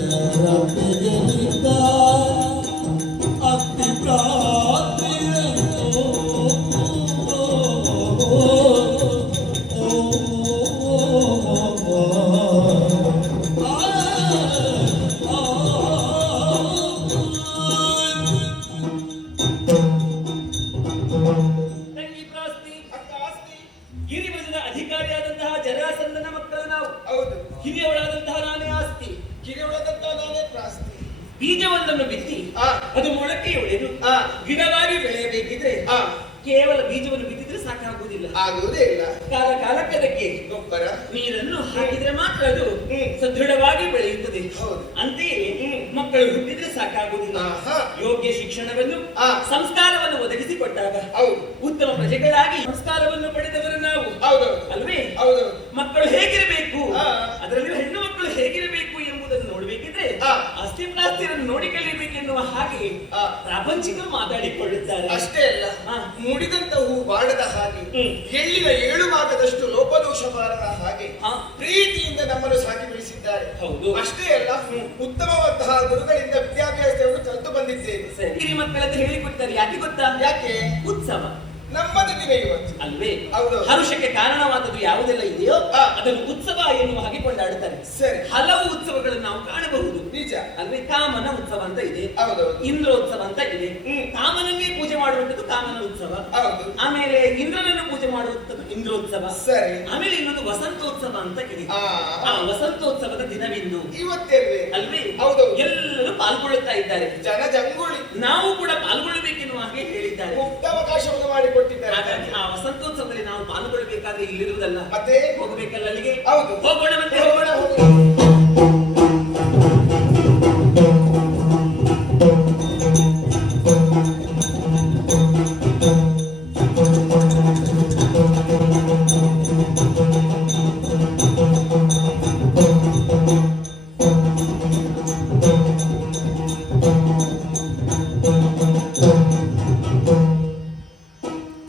ಜಗತ್ತಿಗೆ ನಿಂತ ಅತಿ ಪ್ರಾರ್ಥಿಯನ್ನು ತಂಗಿ ಪ್ರಾಸ್ತಿ ಅಕ್ಕ ಆಸ್ತಿ ಗಿರಿವಜನ ಅಧಿಕಾರಿಯಾದಂತಹ ಜರಾಸಂಧನ ಮಕ್ಕಳು ನಾವು. ಹೌದು. ಹಿರಿಯವಳಾದಂತಹ ನಾನೇ ಆಸ್ತಿ. ಕಿರಿಯೊಳದಂತ ನಾನೇ ಪ್ರಾಸ್ತಿ. ಬೀಜವೊಂದನ್ನು ಬಿತ್ತಿ ಆ. ಅದು ಮೊಳಕೆ ಒಡೆದು ಆ. ಗಿಡವಾಗಿ ಬೆಳೆಯಬೇಕಿದ್ರೆ ಆ. ಕೇವಲ ಬೀಜವನ್ನು ಬಿತ್ತಿದ್ರೆ ಸಾಕಾಗುವುದಿಲ್ಲ. ಆಗುವುದೇ ಇಲ್ಲ. ಕಾಲ ಕಾಲಕ್ಕೆ ಅದಕ್ಕೆ ಗೊಬ್ಬರ ನೀರನ್ನು ಹಾಕಿದ್ರೆ ಮಾತ್ರ ಅದು ಹ್ಮ್. ಸದೃಢವಾಗಿ ಬೆಳೆಯುತ್ತದೆ. ಹೌದು. ಅಂತೆಯೇ ಮಕ್ಕಳು ಹುಟ್ಟಿದ್ರೆ ಸಾಕಾಗುವುದಿಲ್ಲ. ಆಹಾ. ಯೋಗ್ಯ ಶಿಕ್ಷಣವನ್ನು ಆ. ಸಂಸ್ಕಾರವನ್ನು ಒದಗಿಸಿಕೊಟ್ಟಾಗ ಹೌದು. ಉತ್ತಮ ಪ್ರಜೆಗಳಾಗಿ ಸಂಸ್ಕಾರವನ್ನು ಪಡೆದವರು ನಾವು ಹೌದು. ಅಲ್ವೇ? ಹೌದು. ಮಕ್ಕಳು ಹೇಗಿರಬೇಕು, ಆ. ಅದರಲ್ಲಿ ಹೆಣ್ಣು ಮಕ್ಕಳು ಹೇಗಿರಬೇಕು ಎಂಬುದನ್ನು ನೋಡಬೇಕಿದ್ರೆ ಆ. ಆಸ್ತಿ ಪ್ರಾಸ್ತಿಯನ್ನು ನೋಡಿ ಕಲಿಯಬೇಕೆನ್ನುವ ಹಾಗೆ ಆ. ಪ್ರಾಪಂಚಿಕರು ಮಾತಾಡಿಕೊಳ್ಳುತ್ತಾರೆ. ಅಷ್ಟೇ ಅಲ್ಲ, ಆ. ಮುಡಿದಂತ ಹೂ ಬಾಡದ ಹಾಗೆ, ಹ್ಮ್. ಎಳ್ಳಿನ 7 ಭಾಗದಷ್ಟು ಲೋಪದೋಷ ಬಾರದ ಹಾಗೆ ಆ. ಪ್ರೀತಿಯಿಂದ ನಮ್ಮನ್ನು ಸಾಕಿ ಬೆಳೆಸಿದ್ದಾರೆ. ಹೌದು. ಅಷ್ಟೇ ಅಲ್ಲ, ಉತ್ತಮವಂತಹ ಗುರುಗಳಿಂದ ವಿದ್ಯಾಭ್ಯಾಸವನ್ನು ಕಲಿತು ಬಂದಿದ್ದೇವೆ. ಸರಿ. ಹಿರಿ ಮಕ್ಕಳಂತ ಹೇಳಿಕೊಡ್ತಾರೆ. ಯಾಕೆ ಗೊತ್ತಾ? ಯಾಕೆ? ಉತ್ಸವ ನಮ್ಮದ ದಿನ ಇವತ್ತು. ಅಲ್ವೇ? ಹೌದು. ಹರುಷಕ್ಕೆ ಕಾರಣವಾದದ್ದು ಯಾವುದೆಲ್ಲ ಇದೆಯೋ ಆ. ಅದನ್ನು ಉತ್ಸವ ಎನ್ನುವ ಹಾಗೆ ಕೊಂಡಾಡುತ್ತಾರೆ. ಸರಿ. ಹಲವು ಉತ್ಸವಗಳನ್ನು ನಾವು ಕಾಣಬಹುದು. ನಿಜ. ಅಲ್ವೇ? ಕಾಮನ ಉತ್ಸವ ಅಂತ ಇದೆ, ಹೌದು. ಇಂದ್ರೋತ್ಸವ ಅಂತ ಇದೆ. ಹ್ಮ್. ಕಾಮನನ್ನೇ ಪೂಜೆ ಮಾಡುವಂಥದ್ದು ಕಾಮನ ಉತ್ಸವ. ಹೌದು. ಆಮೇಲೆ ಇಂದ್ರನನ್ನು ಪೂಜೆ ಮಾಡುವಂಥದ್ದು ಇಂದ್ರೋತ್ಸವ. ಸರಿ. ಆಮೇಲೆ ಇನ್ನೊಂದು ವಸಂತೋತ್ಸವ ಅಂತ ಇದೆ. ಆ. ಆ ವಸಂತೋತ್ಸವದ ದಿನವಿಂದು ಇವತ್ತೇವೆ. ಅಲ್ವೇ? ಹೌದು. ಎಲ್ಲರೂ ಪಾಲ್ಗೊಳ್ಳುತ್ತಾ ಇದ್ದಾರೆ. ಜನ ಜಂಗುಳಿ ನಾವು ಕೂಡ ಪಾಲ್ಗೊಳ್ಳಬೇಕೆನ್ನುವ ಹಾಗೆ ಹೇಳಿದ್ದಾರೆ. ಮುಕ್ತ ಅವಕಾಶವನ್ನು ಮಾಡಿಕೊಟ್ಟಿದ್ದಾರೆ. ಹಾಗಾಗಿ ಆ ವಸಂತೋತ್ಸವದಲ್ಲಿ ನಾವು ಪಾಲ್ಗೊಳ್ಳಬೇಕಾದ್ರೆ ಇಲ್ಲಿರುವುದಲ್ಲ, ಮತ್ತೆ ಹೋಗಬೇಕಲ್ಲ ಅಲ್ಲಿಗೆ. ಹೌದು. ಹೋಗೋಣ, ಮತ್ತೆ ಹೋಗೋಣ.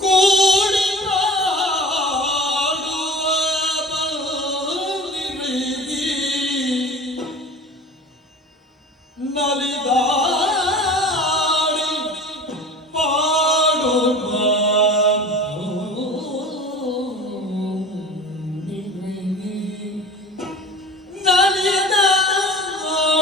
ಕೂಡಿ ಮಾಡುವ ಬಂದಿರಿ ನಲಿದಾಡಿ ಪಾಡುವ ನಲಿದಾಡಿ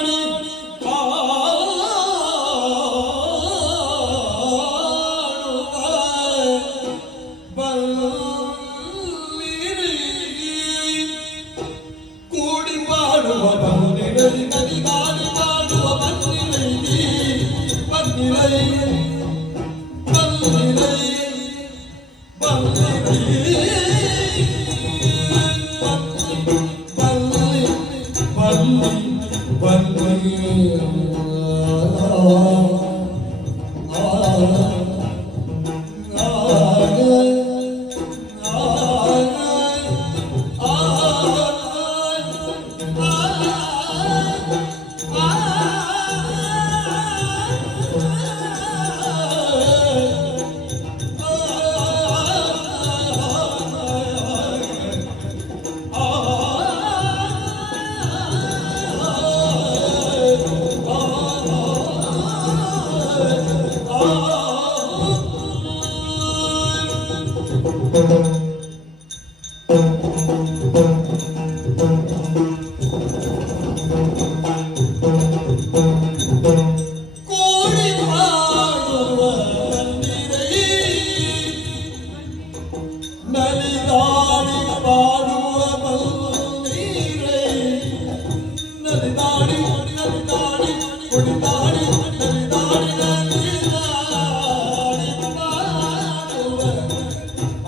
ಕೂಡಿ ಮಾಡುವ ಬಂದಿರಲಿ ನದಿಗಾಡಿ ಮಾಡುವ ಬಂದಿರಲಿ ಬಂದಿರಲಿ ಬಂದಿರಲಿ ಬಂದಿರಲಿ ಬಂದಿ ಬಂದಿ ಕೋಡಿ ಮಾಡುವ ಬಂದಿರಲಿ ನಲಿದಾಡಿ ಪಾಡುವ ಬಂದಿರಲಿ ನಲಿದಾಡಿ ನಲಿದಾಡಿ ಕುಡಿದಾಡಿ ನಲಿದಾಡಿ ನಲಿದಾಡಿ ಪಾಡುವ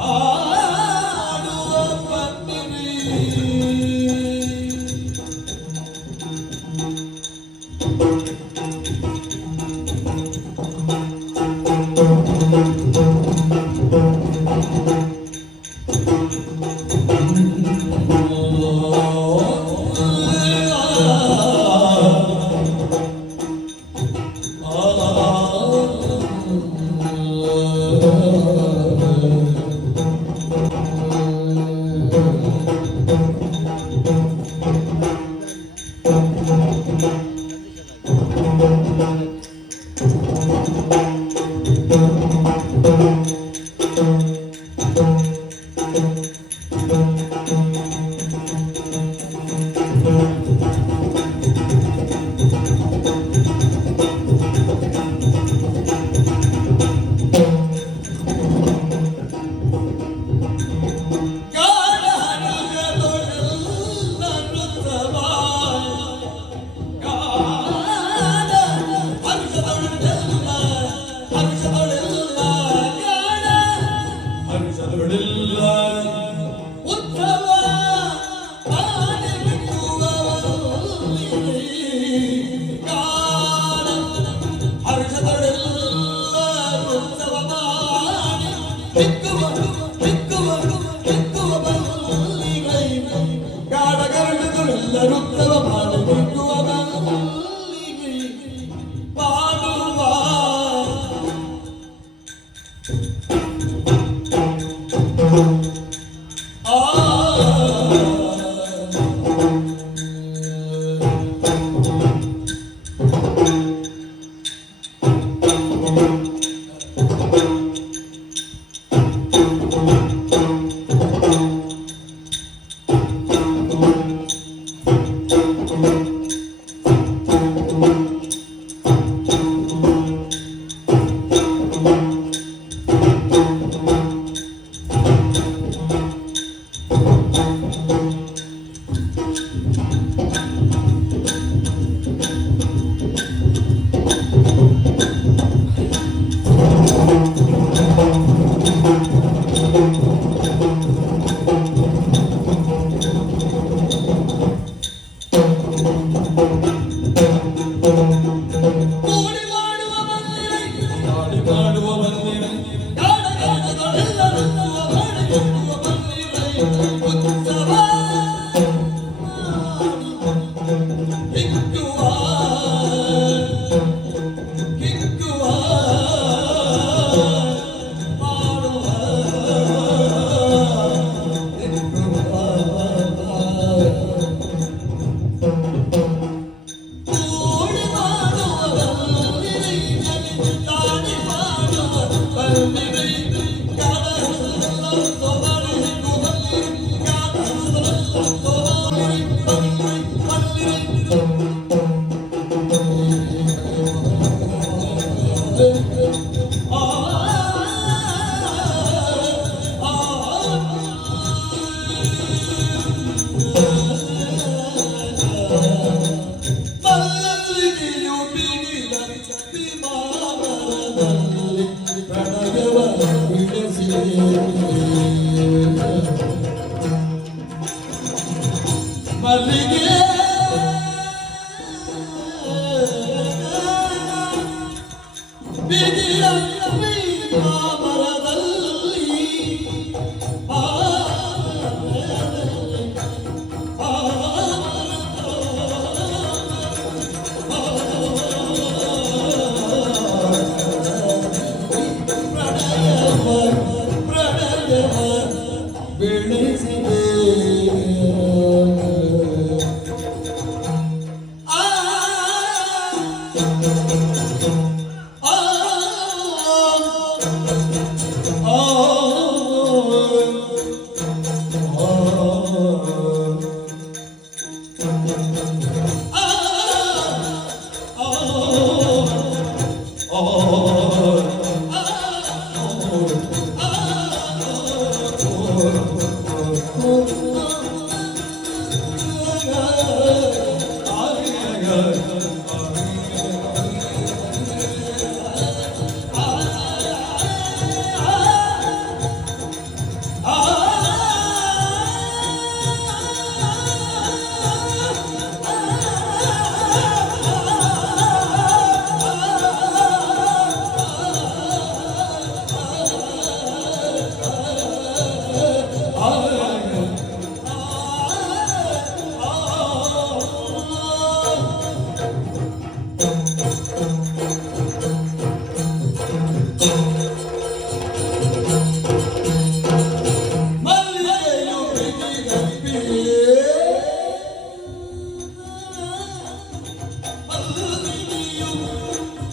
ಆಡುವ ಬಂದಿರಲಿ.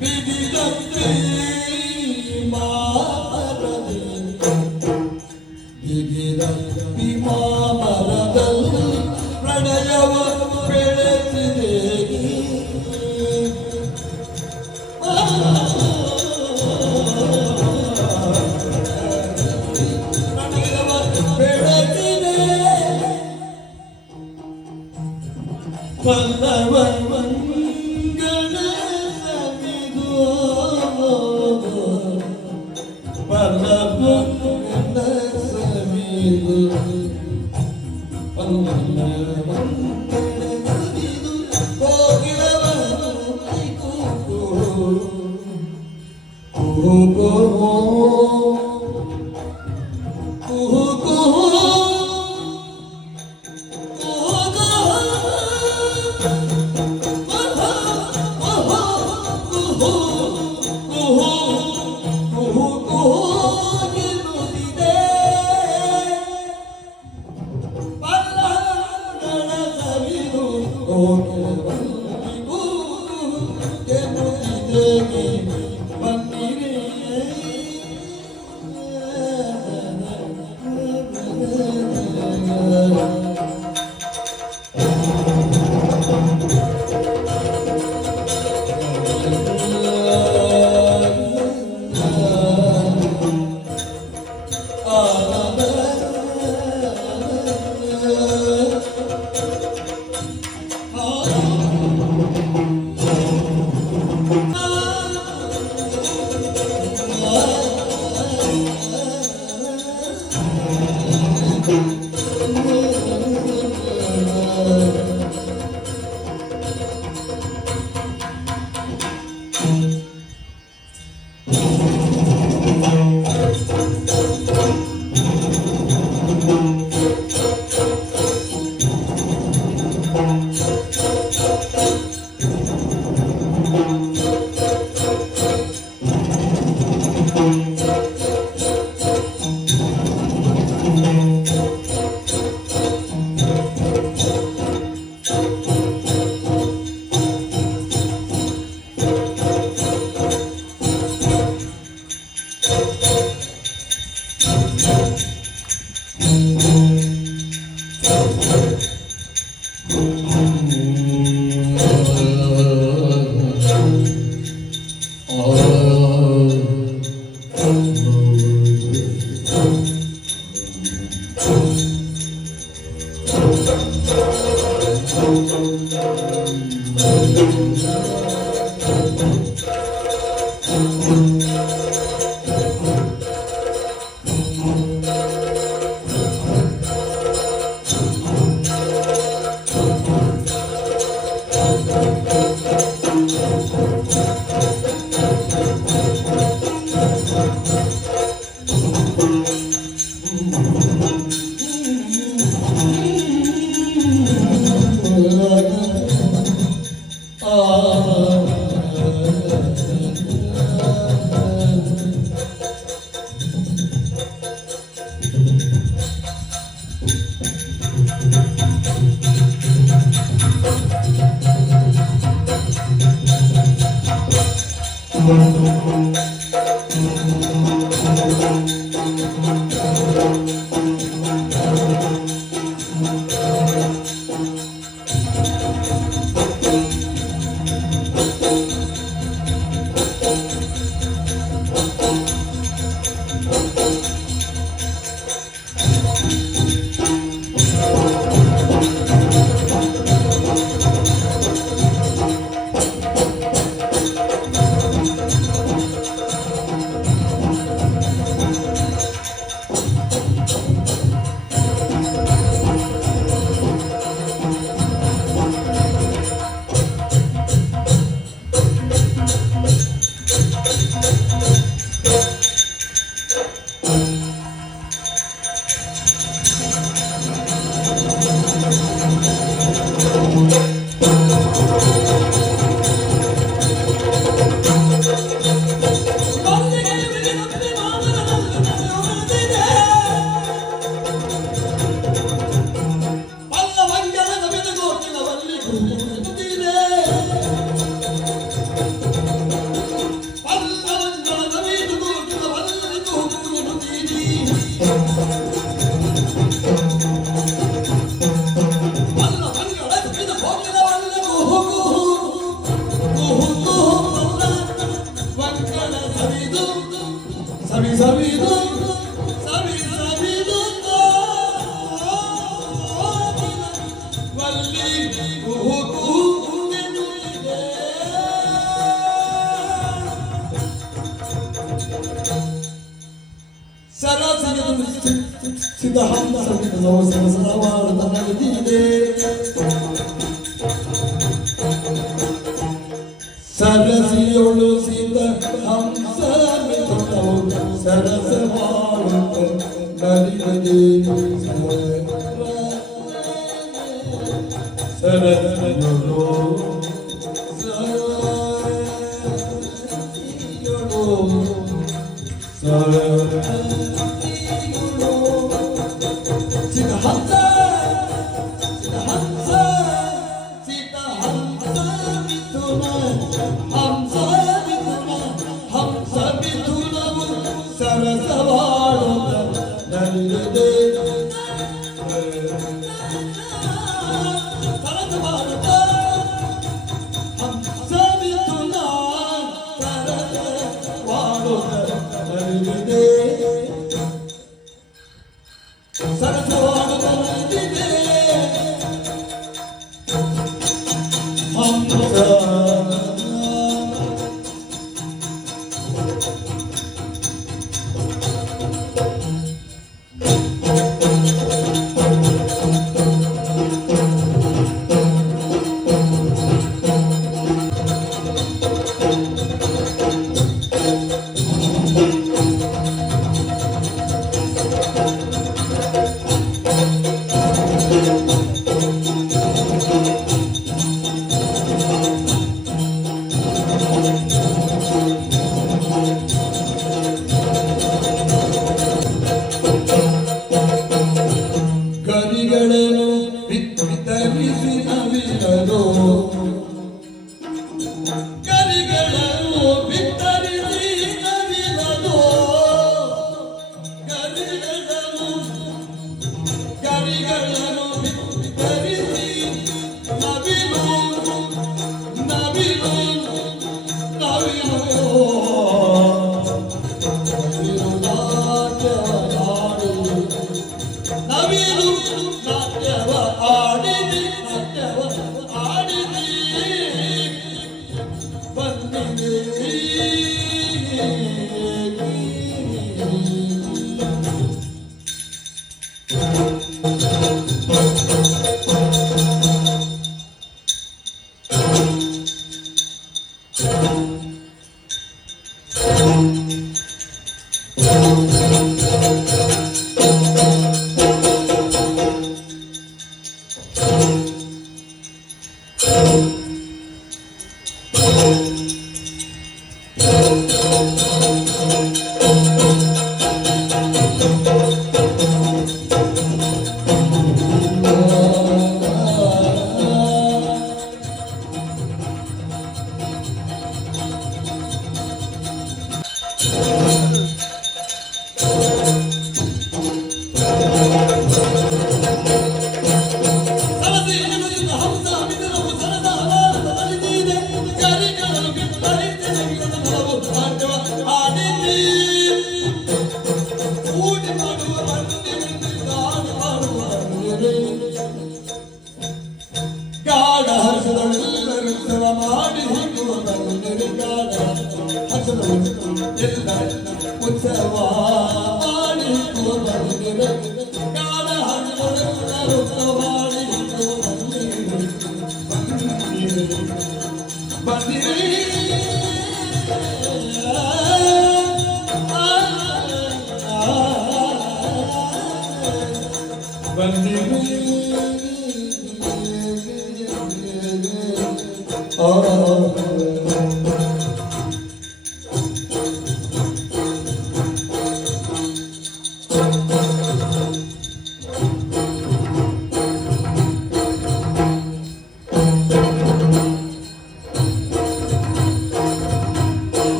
ಬಿಗಿದಂತೆ ಮಾಮರದಲ್ಲಿ ಬಿಗಿದಂತೆ ಮಾಮರದಲ್ಲಿ ಪ್ರಣಯವ ಬೆಳೆಸಿದೆ ಪಲ್ಲವ ಗಣಸವಿದು ಪಲ್ಲವ ಗಣಸವಿದು ಪಲ್ಲವ ಗಣಸವಿದು ಕೋಗಿಲವನ್ನು ಕೂಗು ಕೂಗು ಕೂಗು ಸವಿ ಸವಿದು ಸವಿ ಸವಿದು ವಲ್ಲಿ ಕುಹು ಕುಹುಗೆನುಲಿದೆ ಸರಸಗದು ಸಿದ್ಧ ಹಂಸ ಸರಸವಾರದ ನಡೆದಿದೆ ಸರಸಿಯೊಳು ಸಿದ್ಧ ಹಂಸ ಸರಸವಾದ ನಡೆದಿದೆ ಸರಸಿಯೊಳು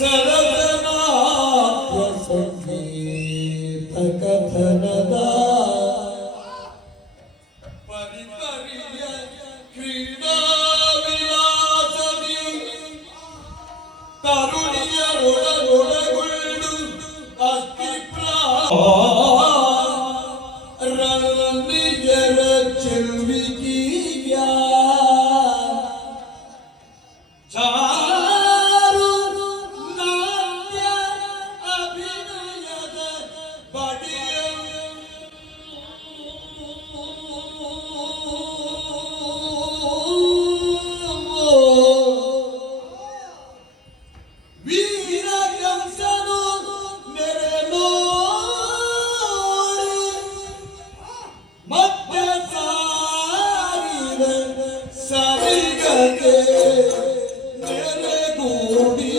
ಸರಸನಾಟ್ಯ ಸಂಗೀತ ಕಥನದ ಪರಿಪರಿಯ ಕ್ರೀಡಾ ವಿಲಾಸದಿ ತರುಣಿಯರೊಡಗೊಡಗೊಳ್ಳು ರಂಗಿಯರ ಚೆಲುವಿಗೀಗ ಚಾರು ನಾಟ್ಯ ಅಭಿನಯದ ಬಡಿಯ ವೀರಗಂಸನು ನೆರೆನೋಡಿ ಮಧ್ಯ ಸಾರಿದ ಸರಿಗತೆ ನೆರೆಗೂಡಿ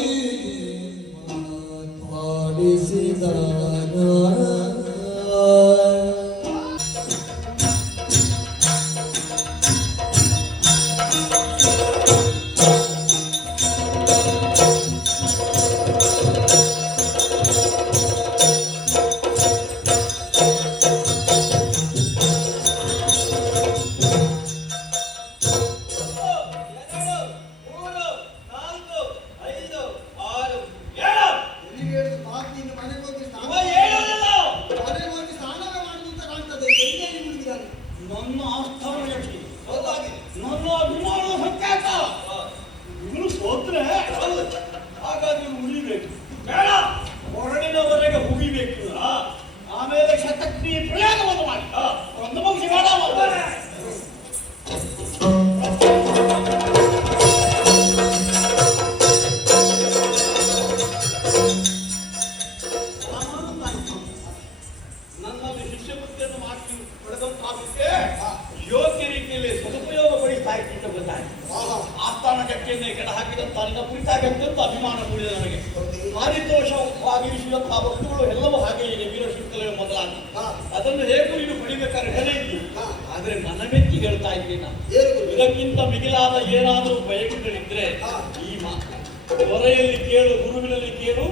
ನನ್ನ ಆಸ್ಥಾನ ಯಕ್ಷಿ ನನ್ನ ಅಭಿಮಾನದ ಸಂಕೇತ ಇವನು ಸೋತ್ರೆ ಹಾಗಾದ್ರೆ ಇವನು ಉಳಿಬೇಕು ಬೇಡ ಹೊರಡಿನವರೆಗೆ ಮುಗಿಬೇಕು ಆಮೇಲೆ ಶತಕ್ರಿಯೆ ಪ್ರಯೋಗವನ್ನು ಮಾಡಿ ಒಂದು ಮುಗಿಸಿ ಬೇಡ ನನ್ನಲ್ಲಿ ಶಿಷ್ಯವೃತ್ತಿಯನ್ನು ಮಾಡಿ ಪಡೆದಂತಾಗುತ್ತೆ ಯೋಗ್ಯ ರೀತಿಯಲ್ಲಿ ಸದುಪಯೋಗ ಪಡಿಸ್ತಾ ಇತ್ತು ಗೊತ್ತಾಯ್ತು ಆಸ್ಥಾನ ಜಟ್ಟಿಯನ್ನೇ ಕೆಡ ಹಾಕಿದಂತ ನಿನ್ನ ಕುರಿತಾಗಿ ಅತ್ಯಂತ ಅಭಿಮಾನ ಮೂಡಿದೆ ನನಗೆ ಪಾರಿತೋಷವಾಗಿರಿಸಿದಂತಹ ವಸ್ತುಗಳು ಎಲ್ಲವೂ ಹಾಗೆ ಇದೆ ವೀರಶೃಂಖಲೆಯ ಮೊದಲಾಗಿ ಅದನ್ನು ಹೇಗೂ ನೀನು ಪಡಿಬೇಕಾದ್ರೆ ಹೇಳೇ ಇದ್ದಿ ಆದ್ರೆ ಮನಮೆತ್ತಿ ಹೇಳ್ತಾ ಇದ್ದೀನಿ ಇದಕ್ಕಿಂತ ಮಿಗಿಲಾದ ಏನಾದರೂ ಬಯಕೆಗಳಿದ್ರೆ ಈ ಮಾತು ಹೊರೆಯಲ್ಲಿ ಕೇಳು ಗುರುವಿನಲ್ಲಿ ಕೇಳು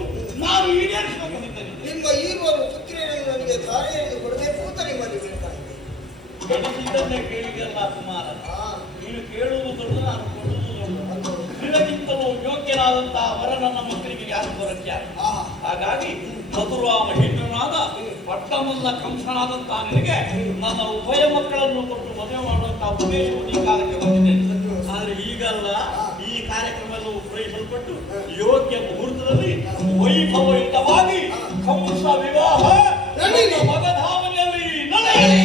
ನಾನು ಈಡೇರಿಸಬೇಕಂತಿದ್ದೇನೆ ನಿಮ್ಮ ಈರುವರು ಪುತ್ರಿಯರನ್ನು ನನಗೆ ಧಾರೆಯನ್ನು ಕೊಡಬೇಕು ಅಂತ ನಿಮ್ಮಲ್ಲಿ ಹೇಳ್ತಾ ಇದ್ದೇನೆ. ಬೆಳೆಸಿದ್ದನ್ನೇ ಕೇಳಿದೆಯಲ್ಲ ಕುಮಾರ ನೀನು ಕೇಳುವುದು ದೊಡ್ಡ ನಾನು ಕೊಡುವುದು ದೊಡ್ಡ ನಿನಗಿಂತಲೂ ಯೋಗ್ಯನಾದಂತಹ ವರ ನನ್ನ ಮಕ್ಕಳಿಗೆ ಯಾರು ಬರಕ್ಕೆ ಹಾಗಾಗಿ ಮಧುರಾ ಮಹೇಂದ್ರನಾದ ಪಟ್ಟಮಲ್ಲ ಕಂಸನಾದಂತಹ ನಿನಗೆ ನನ್ನ ಉಭಯ ಮಕ್ಕಳನ್ನು ಕೊಟ್ಟು ಮದುವೆ ಮಾಡುವಂತಹ ಉದ್ದೇಶವು ಈ ಕಾಲಕ್ಕೆ ಬಂದಿದೆ ಆದ್ರೆ ಈಗಲ್ಲ ಈ ಕಾರ್ಯಕ್ರಮವು ಪೂರೈಸಲ್ಪಟ್ಟು ಯೋಗ್ಯ ಮುಹೂರ್ತದಲ್ಲಿ ವೈಭವಯುತವಾಗಿ ಕಂಸ ವಿವಾಹ ಮಗಧಾಮನೆಯಲ್ಲಿ ನಡೆಯಲಿ.